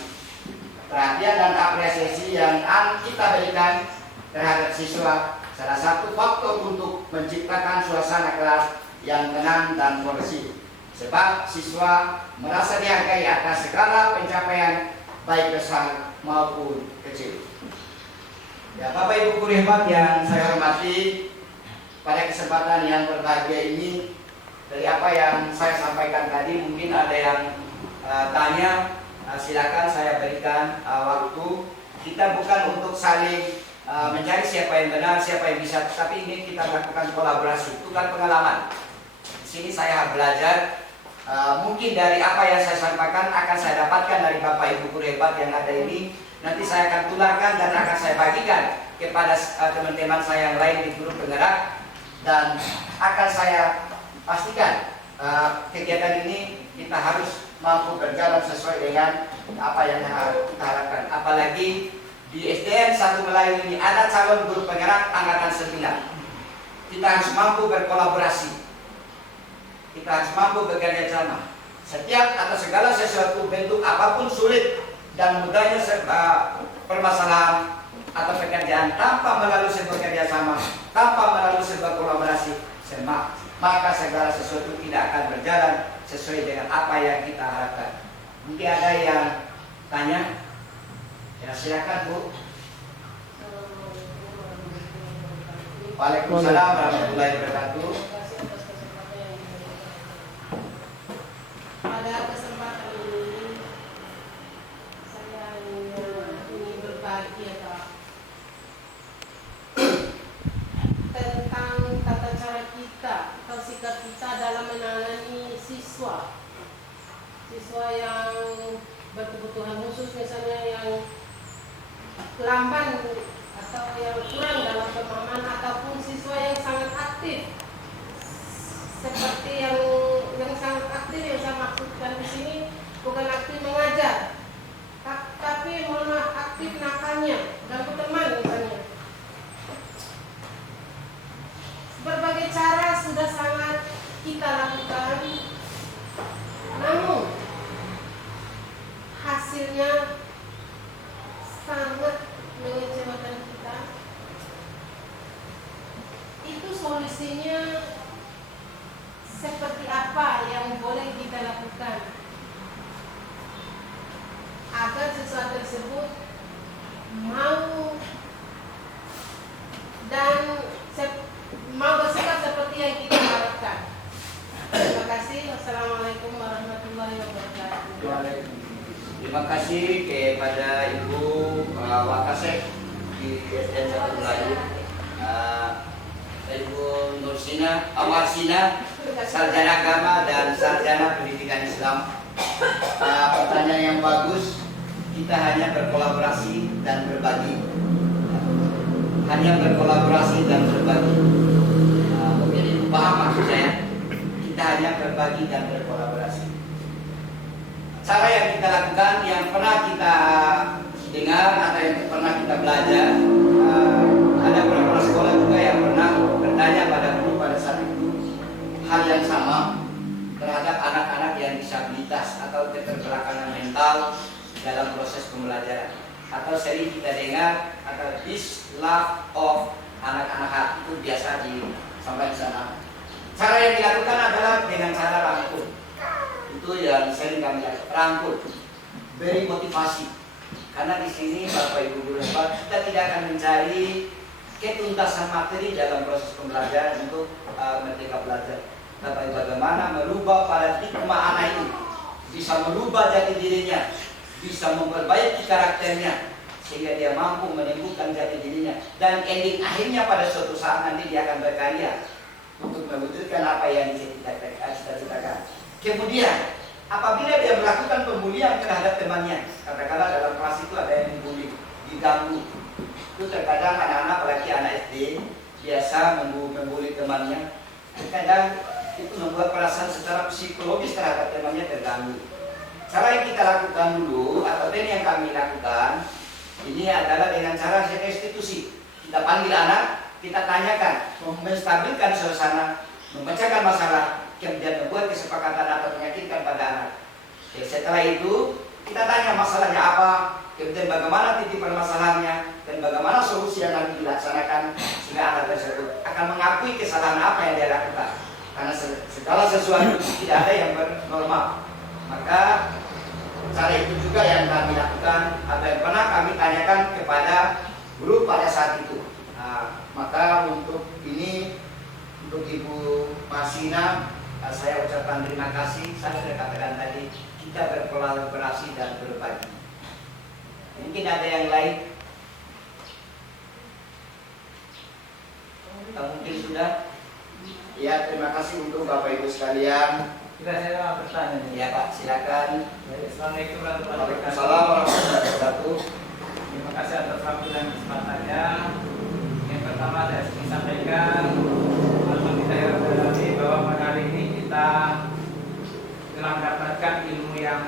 Perhatian dan apresiasi yang kita berikan terhadap siswa salah satu faktor untuk menciptakan suasana kelas yang tenang dan kondusif. Sebab siswa merasa dihargai atas segala pencapaian baik besar maupun kecil. Ya, Bapak Ibu guru hebat yang saya hormati, pada kesempatan yang berbahagia ini, dari apa yang saya sampaikan tadi mungkin ada yang tanya, silakan saya berikan waktu. Kita bukan untuk saling mencari siapa yang benar, siapa yang bisa, tapi ini kita lakukan kolaborasi, tukar pengalaman. Di sini saya belajar, mungkin dari apa yang saya sampaikan akan saya dapatkan dari Bapak Ibu guru hebat yang ada ini. Nanti saya akan tularkan dan akan saya bagikan kepada teman-teman saya yang lain di grup penggerak, dan akan saya pastikan kegiatan ini kita harus mampu berjalan sesuai dengan apa yang kita harapkan. Apalagi di SDN 1 Melayu ini ada calon guru penggerak angkatan 9. Kita harus mampu berkolaborasi. Kita harus mampu bekerja sama. Setiap atau segala sesuatu bentuk apapun sulit dan mudahnya permasalahan atau pekerjaan tanpa melalui sebuah kerjasama, tanpa melalui sebuah kolaborasi, maka segala sesuatu tidak akan berjalan sesuai dengan apa yang kita harapkan. Mungkin ada yang tanya? Ya, silakan Bu. Waalaikumsalam warahmatullahi wabarakatuh. Pada kesempatan ini saya ingin berbagi tentang tata cara kita atau sikap kita dalam menangani siswa yang berkebutuhan khusus, misalnya yang lamban atau yang kurang dalam pemahaman, ataupun siswa yang sangat aktif seperti yang sangat aktif. Yang saya maksudkan di sini bukan aktif mengajar, tapi aktif nakalnya dan teman misalnya. Berbagai cara sudah sangat kita lakukan, namun hasilnya sangat mengecewakan kita. Itu solusinya seperti apa yang boleh kita lakukan agar siswa tersebut mau dan mau bersikap seperti yang kita harapkan. Terima kasih. Wassalamualaikum warahmatullahi wabarakatuh. Terima kasih kepada Ibu Wakasek di SDN 1 Melayu, Ibu Nursina Amarsina, sarjana agama dan sarjana pendidikan Islam. Pertanyaan yang bagus. Kita hanya berkolaborasi dan berbagi. Hanya berkolaborasi dan berbagi. Mungkin Ibu paham maksud saya. Kita hanya berbagi dan berkolaborasi. Cara yang kita lakukan, yang pernah kita dengar atau yang pernah kita belajar, ada beberapa sekolah juga yang pernah bertanya pada guru pada saat itu hal yang sama terhadap anak-anak yang disabilitas atau keterbelakangan mental dalam proses pembelajaran. Atau sering kita dengar atau this love of anak-anak itu biasa disampaikan di sana. Cara yang dilakukan adalah dengan cara rangkul. Itu yang sering kami lakukan, rangkul, beri motivasi. Karena di sini Bapak Ibu guru hebat, kita tidak akan mencari ketuntasan materi dalam proses pembelajaran untuk merdeka belajar. Tapi bagaimana merubah paradigma anak ini, bisa merubah jati dirinya, bisa memperbaiki karakternya, sehingga dia mampu menemukan jati dirinya. Dan ending akhirnya pada suatu saat nanti dia akan berkarya untuk mewujudkan apa yang cita-citakan. Kemudian apabila dia melakukan pembulian terhadap temannya, katakanlah dalam kelas itu ada yang dibully, diganggu, itu terkadang anak-anak, apalagi anak SD, biasa membuli temannya. Kadang itu membuat perasaan secara psikologis terhadap temannya terganggu. Cara yang kita lakukan dulu, atau yang kami lakukan, ini adalah dengan cara restitusi. Kita panggil anak, kita tanyakan, menstabilkan suasana, memecahkan masalah, kemudian membuat kesepakatan atau meyakinkan pada anak. Setelah itu, kita tanya masalahnya apa, kemudian bagaimana titik permasalahannya, dan bagaimana solusi yang akan dilaksanakan, sehingga anak tersebut akan mengakui kesalahan apa yang dia lakukan. Karena segala sesuatu tidak ada yang normal. Maka cara itu juga yang kami lakukan, atau yang pernah kami tanyakan kepada guru pada saat itu. Nah, maka untuk ini, untuk Ibu Masina, saya ucapkan terima kasih. Saya sudah katakan tadi, kita berkolaborasi dan berbagi. Mungkin ada yang lain? Mungkin sudah. Ya, terima kasih untuk Bapak Ibu sekalian. Saya mau bertanya. Ya Pak, silakan. Assalamualaikum warahmatullahi wabarakatuh. Waalaikumsalam warahmatullahi wabarakatuh. Terima kasih atas waktu dan kesempatannya. Yang pertama saya ingin sampaikan, alhamdulillah bahwa pada hari ini kita telah mendapatkan ilmu yang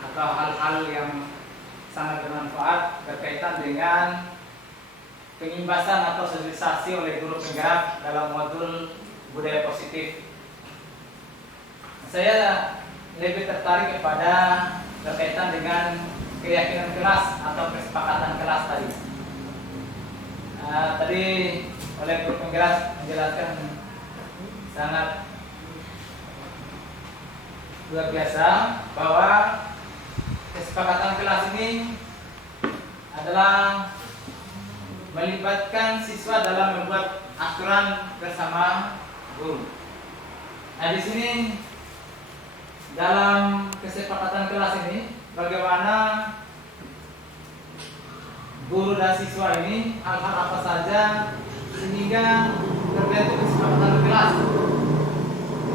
atau hal-hal yang sangat bermanfaat berkaitan dengan pengimbasan atau sosialisasi oleh guru penggerak dalam modul budaya positif. Saya lebih tertarik kepada berkaitan dengan keyakinan kelas atau kesepakatan kelas tadi. Tadi oleh guru penggerak menjelaskan sangat luar biasa bahwa kesepakatan kelas ini adalah melibatkan siswa dalam membuat aturan bersama guru. Nah, di sini dalam kesepakatan kelas ini bagaimana guru dan siswa ini hal-hal apa saja sehingga terbentuk kesepakatan kelas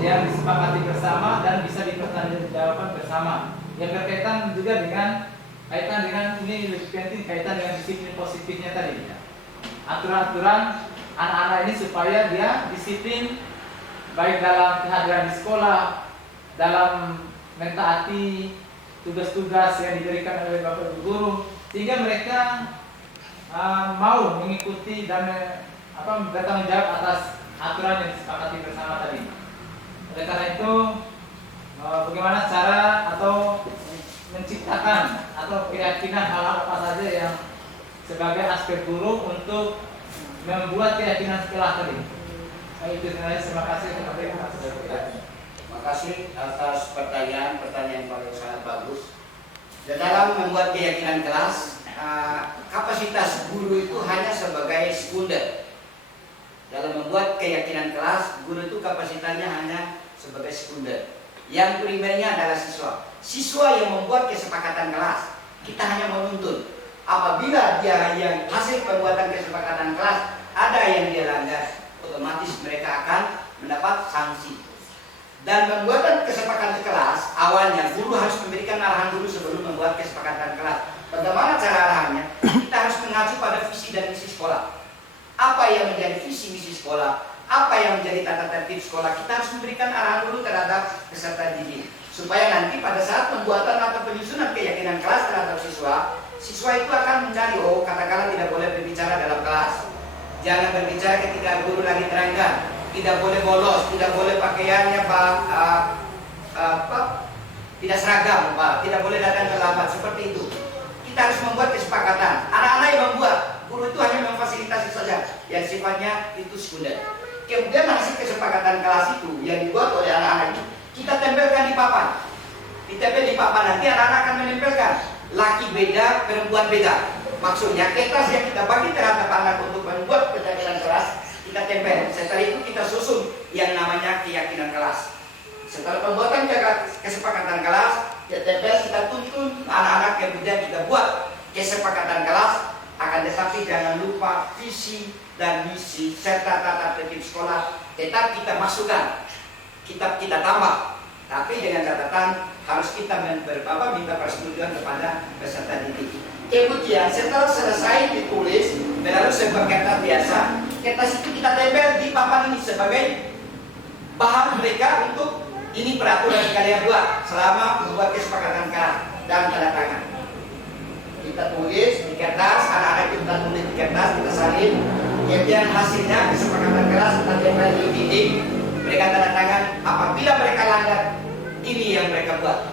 yang disepakati bersama dan bisa dipertanggungjawabkan bersama, yang berkaitan juga dengan kaitan dengan ini lebih penting kaitan dengan disiplin positifnya tadi. Aturan-aturan anak-anak ini supaya dia disiplin baik dalam kehadiran di sekolah, dalam mentaati tugas-tugas yang diberikan oleh Bapak Ibu guru, sehingga mereka mau mengikuti dan bertanggung jawab atas aturan yang disepakati bersama tadi. Oleh karena itu, bagaimana cara atau menciptakan atau keyakinan hal-hal apa saja yang sebagai aspek guru untuk membuat keyakinan sekolah tadi. Itu sebenarnya. Terima kasih kepada Ibu. Terima kasih atas pertanyaan yang paling sangat bagus. Dan dalam membuat keyakinan kelas, kapasitas guru itu hanya sebagai sekunder. Dalam membuat keyakinan kelas, guru itu kapasitasnya hanya sebagai sekunder. Yang primernya adalah siswa. Siswa yang membuat kesepakatan kelas, kita hanya menuntun. Apabila dia yang hasil pembuatan kesepakatan kelas ada yang dia langgar, otomatis mereka akan mendapat sanksi. Dan pembuatan kesepakatan kelas, awalnya guru harus memberikan arahan dulu sebelum membuat kesepakatan kelas. Bagaimana cara arahannya? Kita harus mengacu pada visi dan misi sekolah. Apa yang menjadi visi misi sekolah? Apa yang menjadi tata tertib sekolah? Kita harus memberikan arahan dulu terhadap peserta didik, supaya nanti pada saat pembuatan atau penyusunan keyakinan kelas terhadap siswa, siswa itu akan mencari, katakanlah tidak boleh berbicara dalam kelas, jangan berbicara ketika guru lagi terangkan, tidak boleh bolos, tidak boleh pakaiannya tidak seragam, tidak boleh datang terlambat, seperti itu. Kita harus membuat kesepakatan. Anak-anak yang membuat, guru itu hanya memfasilitasi saja, yang sifatnya itu sekunder. Kemudian hasil kesepakatan kelas itu yang dibuat oleh anak-anak itu kita tempelkan di papan. Ditempel di papan, nanti anak-anak akan menempelkan laki beda, perempuan beda. Maksudnya kertas yang kita bagi terhadap anak untuk membuat keterampilan kelas kita tempel. Setelah itu kita susun yang namanya keyakinan kelas. Setelah pembuatan kesepakatan kelas, kita tempel, kita tuntun anak-anak, kemudian kita buat kesepakatan kelas. Akan tetapi jangan lupa visi dan misi serta tata tertib sekolah tetap kita masukkan, kita tambah, tapi dengan catatan harus kita minta persetujuan kepada peserta didik. Kemudian setelah selesai ditulis melalui sebuah kertas biasa, kertas itu kita tempel di papan ini sebagai bahan mereka untuk ini peraturan yang kalian buat selama membuat kesepakatan kelas dan tanda tangan. Kita tulis di kertas, anak-anak kita tulis di kertas, kita salin. Kemudian hasilnya kesepakatan kelas kita tempel di dinding, mereka tanda tangan. Apabila mereka langgar, ini yang mereka buat.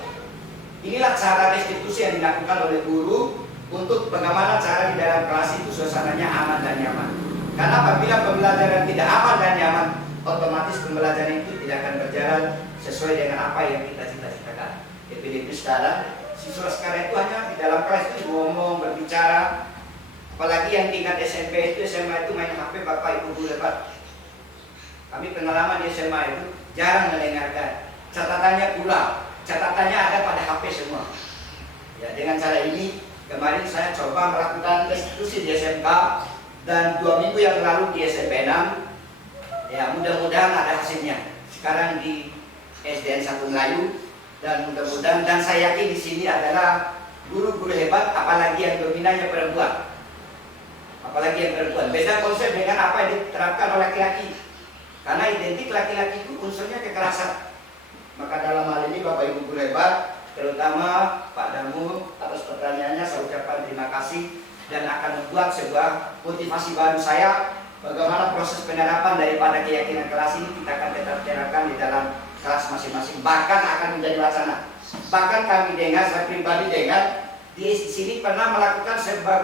Inilah cara restitusi yang dilakukan oleh guru untuk bagaimana cara di dalam kelas itu suasananya aman dan nyaman. Karena apabila pembelajaran tidak aman dan nyaman, otomatis pembelajaran itu tidak akan berjalan sesuai dengan apa yang kita cita-citakan. Lebih sekarang, siswa sekarang itu hanya di dalam kelas itu ngomong, berbicara. Apalagi yang tingkat SMP itu, SMA itu main HP, Bapak Ibu guru lebat. Kami pengalaman di SMA itu jarang mendengarkan. Catatannya pula, catatannya ada pada HP semua. Ya, dengan cara ini kemarin saya coba melakukan restitusi di SMK dan 2 minggu yang lalu di SMP 6. Ya, mudah-mudahan ada hasilnya. Sekarang di SDN 1 Melayu dan mudah-mudahan, dan saya yakin di sini adalah guru-guru hebat, apalagi yang dominannya perempuan. Apalagi yang perempuan. Beda konsep dengan apa yang diterapkan oleh laki-laki. Karena identik laki-laki itu unsurnya kekerasan. Maka dalam hal ini Bapak Ibu guru hebat, terutama Pak Damu, atas pertanyaannya saya ucapkan terima kasih dan akan membuat sebuah motivasi baru saya bagaimana proses penerapan daripada keyakinan kelas ini kita akan tetap terapkan di dalam kelas masing-masing, bahkan akan menjadi wacana. Bahkan kami dengar, saya pribadi dengar di sini pernah melakukan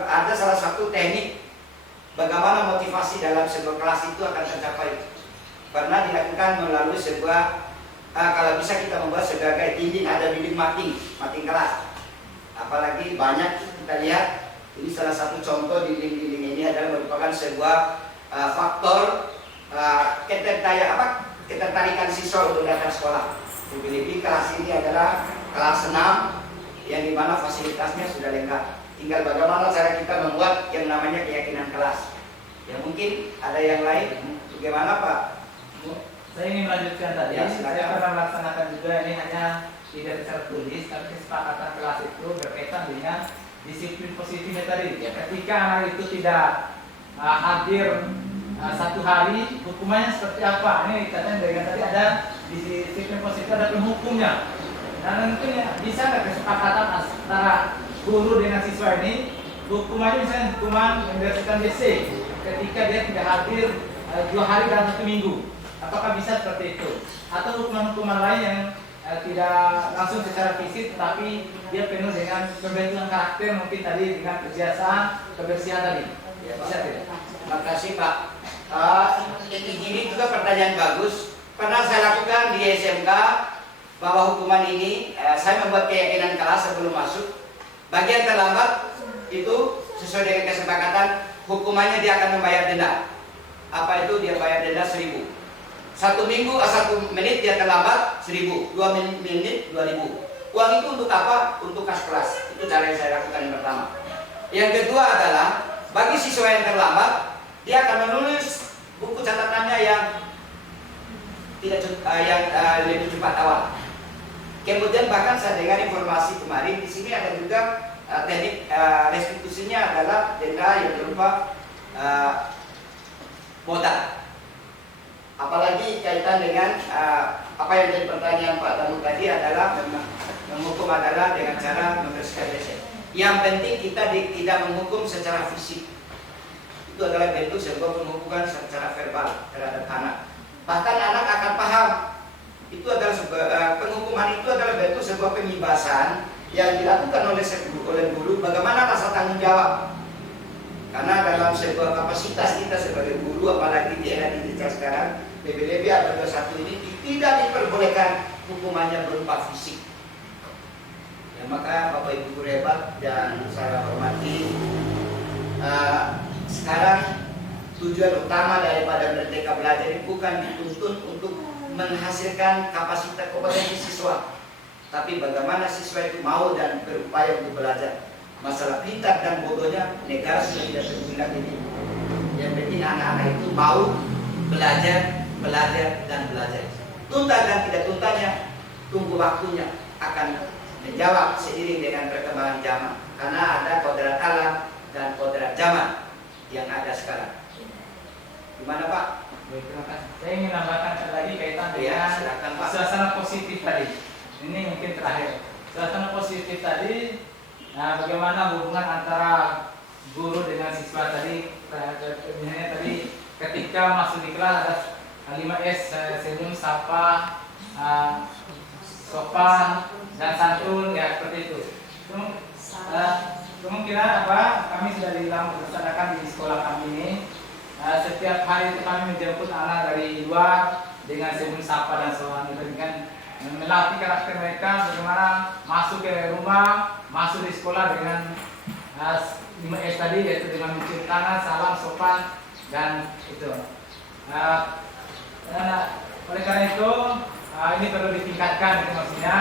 ada salah satu teknik bagaimana motivasi dalam sebuah kelas itu akan tercapai. Pernah dilakukan melalui sebuah kalau bisa kita membuat sebagai dinding, ada dinding mating kelas. Apalagi banyak kita lihat, ini salah satu contoh dinding-dinding ini adalah merupakan sebuah faktor ketertarikan siswa untuk datang sekolah. Lebih-lebih kelas ini adalah kelas 6 yang dimana fasilitasnya sudah lengkap. Tinggal bagaimana cara kita membuat yang namanya keyakinan kelas. Ya mungkin ada yang lain, bagaimana Pak? Saya ingin melanjutkan tadi. Ya, saya pernah melaksanakan juga, ini hanya tidak secara tulis, tapi kesepakatan kelas itu berkaitan dengan disiplin positifnya tadi. Ya, ketika anak itu tidak hadir 1 hari, hukumannya seperti apa? Ini katanya dengan tadi ada disiplin positif, ada penghukumnya. Dan tentunya bisa ada kesepakatan antara guru dengan siswa ini. Hukumannya misalnya hukuman membersihkan WC ketika dia tidak hadir 2 hari dalam 1 minggu. Apakah bisa seperti itu? Atau hukuman-hukuman lain yang tidak langsung secara fisik, tapi dia penuh dengan pembentukan karakter, mungkin tadi dengan kebiasaan kebersihan tadi. Ya, bisa tidak? Terima kasih Pak. Ini juga pertanyaan bagus. Pernah saya lakukan di SMK bahwa hukuman ini saya membuat keyakinan kelas sebelum masuk. Bagian terlambat itu sesuai dengan kesepakatan, hukumannya dia akan membayar denda. Apa itu? Dia bayar denda 1.000. 1 menit dia terlambat 1.000, 2 menit 2.000. Uang itu untuk apa? Untuk kas kelas. Itu cara yang saya lakukan yang pertama. Yang kedua adalah bagi siswa yang terlambat, dia akan menulis buku catatannya yang lebih cepat awal. Kemudian bahkan saya dengar informasi kemarin di sini ada juga teknik restitusinya adalah denda yang berupa modal. Apalagi kaitan dengan apa yang jadi pertanyaan Pak Damu tadi adalah menghukum adalah dengan cara membersihkan WC. Yang penting kita tidak menghukum secara fisik. Itu adalah bentuk sebuah penghukuman secara verbal terhadap anak. Bahkan anak akan paham itu adalah penghukuman itu adalah bentuk sebuah pembebasan yang dilakukan oleh guru bagaimana rasa tanggung jawab. Karena dalam sebuah kapasitas kita sebagai guru, apalagi di era digital sekarang, lebih-lebih ada 21 ini tidak diperbolehkan hukumannya berupa fisik. Ya, maka Bapak Ibu guru hebat dan saya hormati, sekarang tujuan utama daripada Merdeka Belajar ini bukan dituntut untuk menghasilkan kapasitas kompetensi siswa, tapi bagaimana siswa itu mau dan berupaya untuk belajar. Masalah pintar dan bodohnya negara sudah tidak peduli lagi. Yang penting anak-anak itu mau belajar, dan belajar. Tuntas dan tidak tuntasnya, tunggu waktunya akan menjawab seiring dengan perkembangan zaman. Karena ada kodrat alam dan kodrat zaman yang ada sekarang. Gimana Pak? Baik, terima kasih. Saya ingin menambahkan lagi kaitan dengan silakan, Pak. suasana positif tadi. Ini mungkin terakhir. Suasana positif tadi, nah, bagaimana hubungan antara guru dengan siswa tadi? Misalnya tadi ketika masuk di kelas ada 5S, senyum, sapa, sopan, dan santun, ya seperti itu. Kemungkinan kami sudah dilaksanakan di sekolah kami ini. Setiap hari itu kami menjemput anak dari luar dengan senyum, sapa, dan so on. Itu dengan melatih karakter mereka bagaimana masuk ke rumah, masuk di sekolah dengan 5S tadi, yaitu dengan mencium tangan, salam, sopan, dan itu. Oleh karena itu ini perlu ditingkatkan, itu maksudnya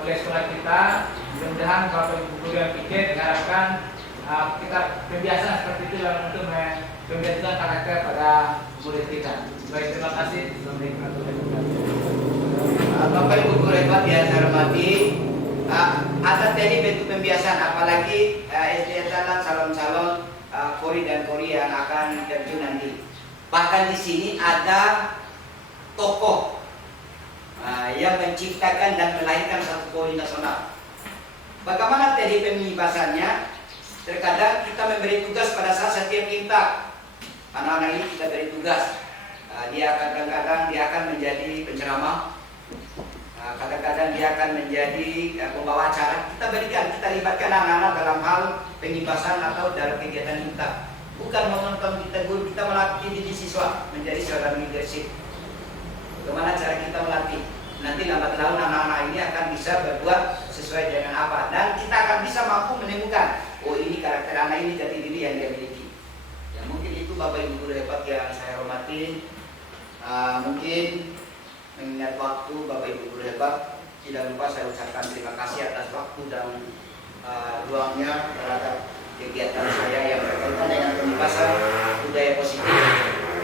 oleh sekolah kita. Mudah-mudahan Bapak Ibu guru yang pikir diharapkan kita kebiasaan seperti itu dalam untuk pembentukan karakter pada murid kita. Baik, terima kasih. Assalamualaikum warahmatullahi wabarakatuh. Bapak Ibu guru hebat yang saya hormati, ada tadi bentuk pembiasaan, apalagi SD calon-calon Kori dan Kori yang akan terjun nanti. Bahkan di sini ada tokoh yang menciptakan dan melahirkan satu Kori nasional. Bagaimana tadi pembahasannya? Terkadang kita memberi tugas pada saat setiap kita anak-anak ini kita beri tugas. Dia kadang-kadang dia akan menjadi penceramah, kadang-kadang dia akan menjadi pembawa acara. Kita berikan, kita libatkan anak-anak dalam hal pengibasan atau dalam kegiatan kita. Bukan menonton kita guru, kita melatih diri siswa menjadi seorang leadership. Bagaimana cara kita melatih? Nanti lambat laun anak-anak ini akan bisa berbuat sesuai dengan apa, dan kita akan bisa mampu menemukan, oh ini karakter anak ini, jati diri yang dia miliki. Ya mungkin itu Bapak Ibu guru hebat yang saya hormati. Mungkin mengingat waktu Bapak Ibu guru hebat, tidak lupa saya ucapkan terima kasih atas waktu dan ruangnya terhadap kegiatan saya yang berkaitan dengan pembahasan budaya positif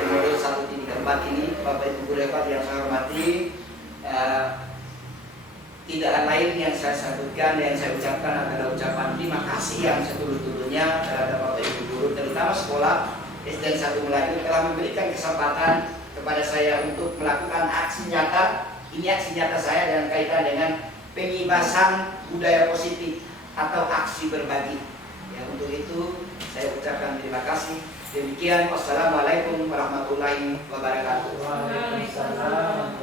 di modul 1.4 ini. Bapak Ibu guru hebat yang saya hormati, tidak lain yang saya sebutkan, yang saya ucapkan adalah ucapan terima kasih yang setulus-tulusnya terhadap Bapak Ibu guru, terutama sekolah SD 1 Melayu telah memberikan kesempatan kepada saya untuk melakukan aksi nyata. Ini aksi nyata saya dengan kaitan dengan pengibasan budaya positif atau aksi berbagi. Ya, untuk itu saya ucapkan terima kasih. Demikian, wassalamualaikum warahmatullahi wabarakatuh. Waalaikumsalam.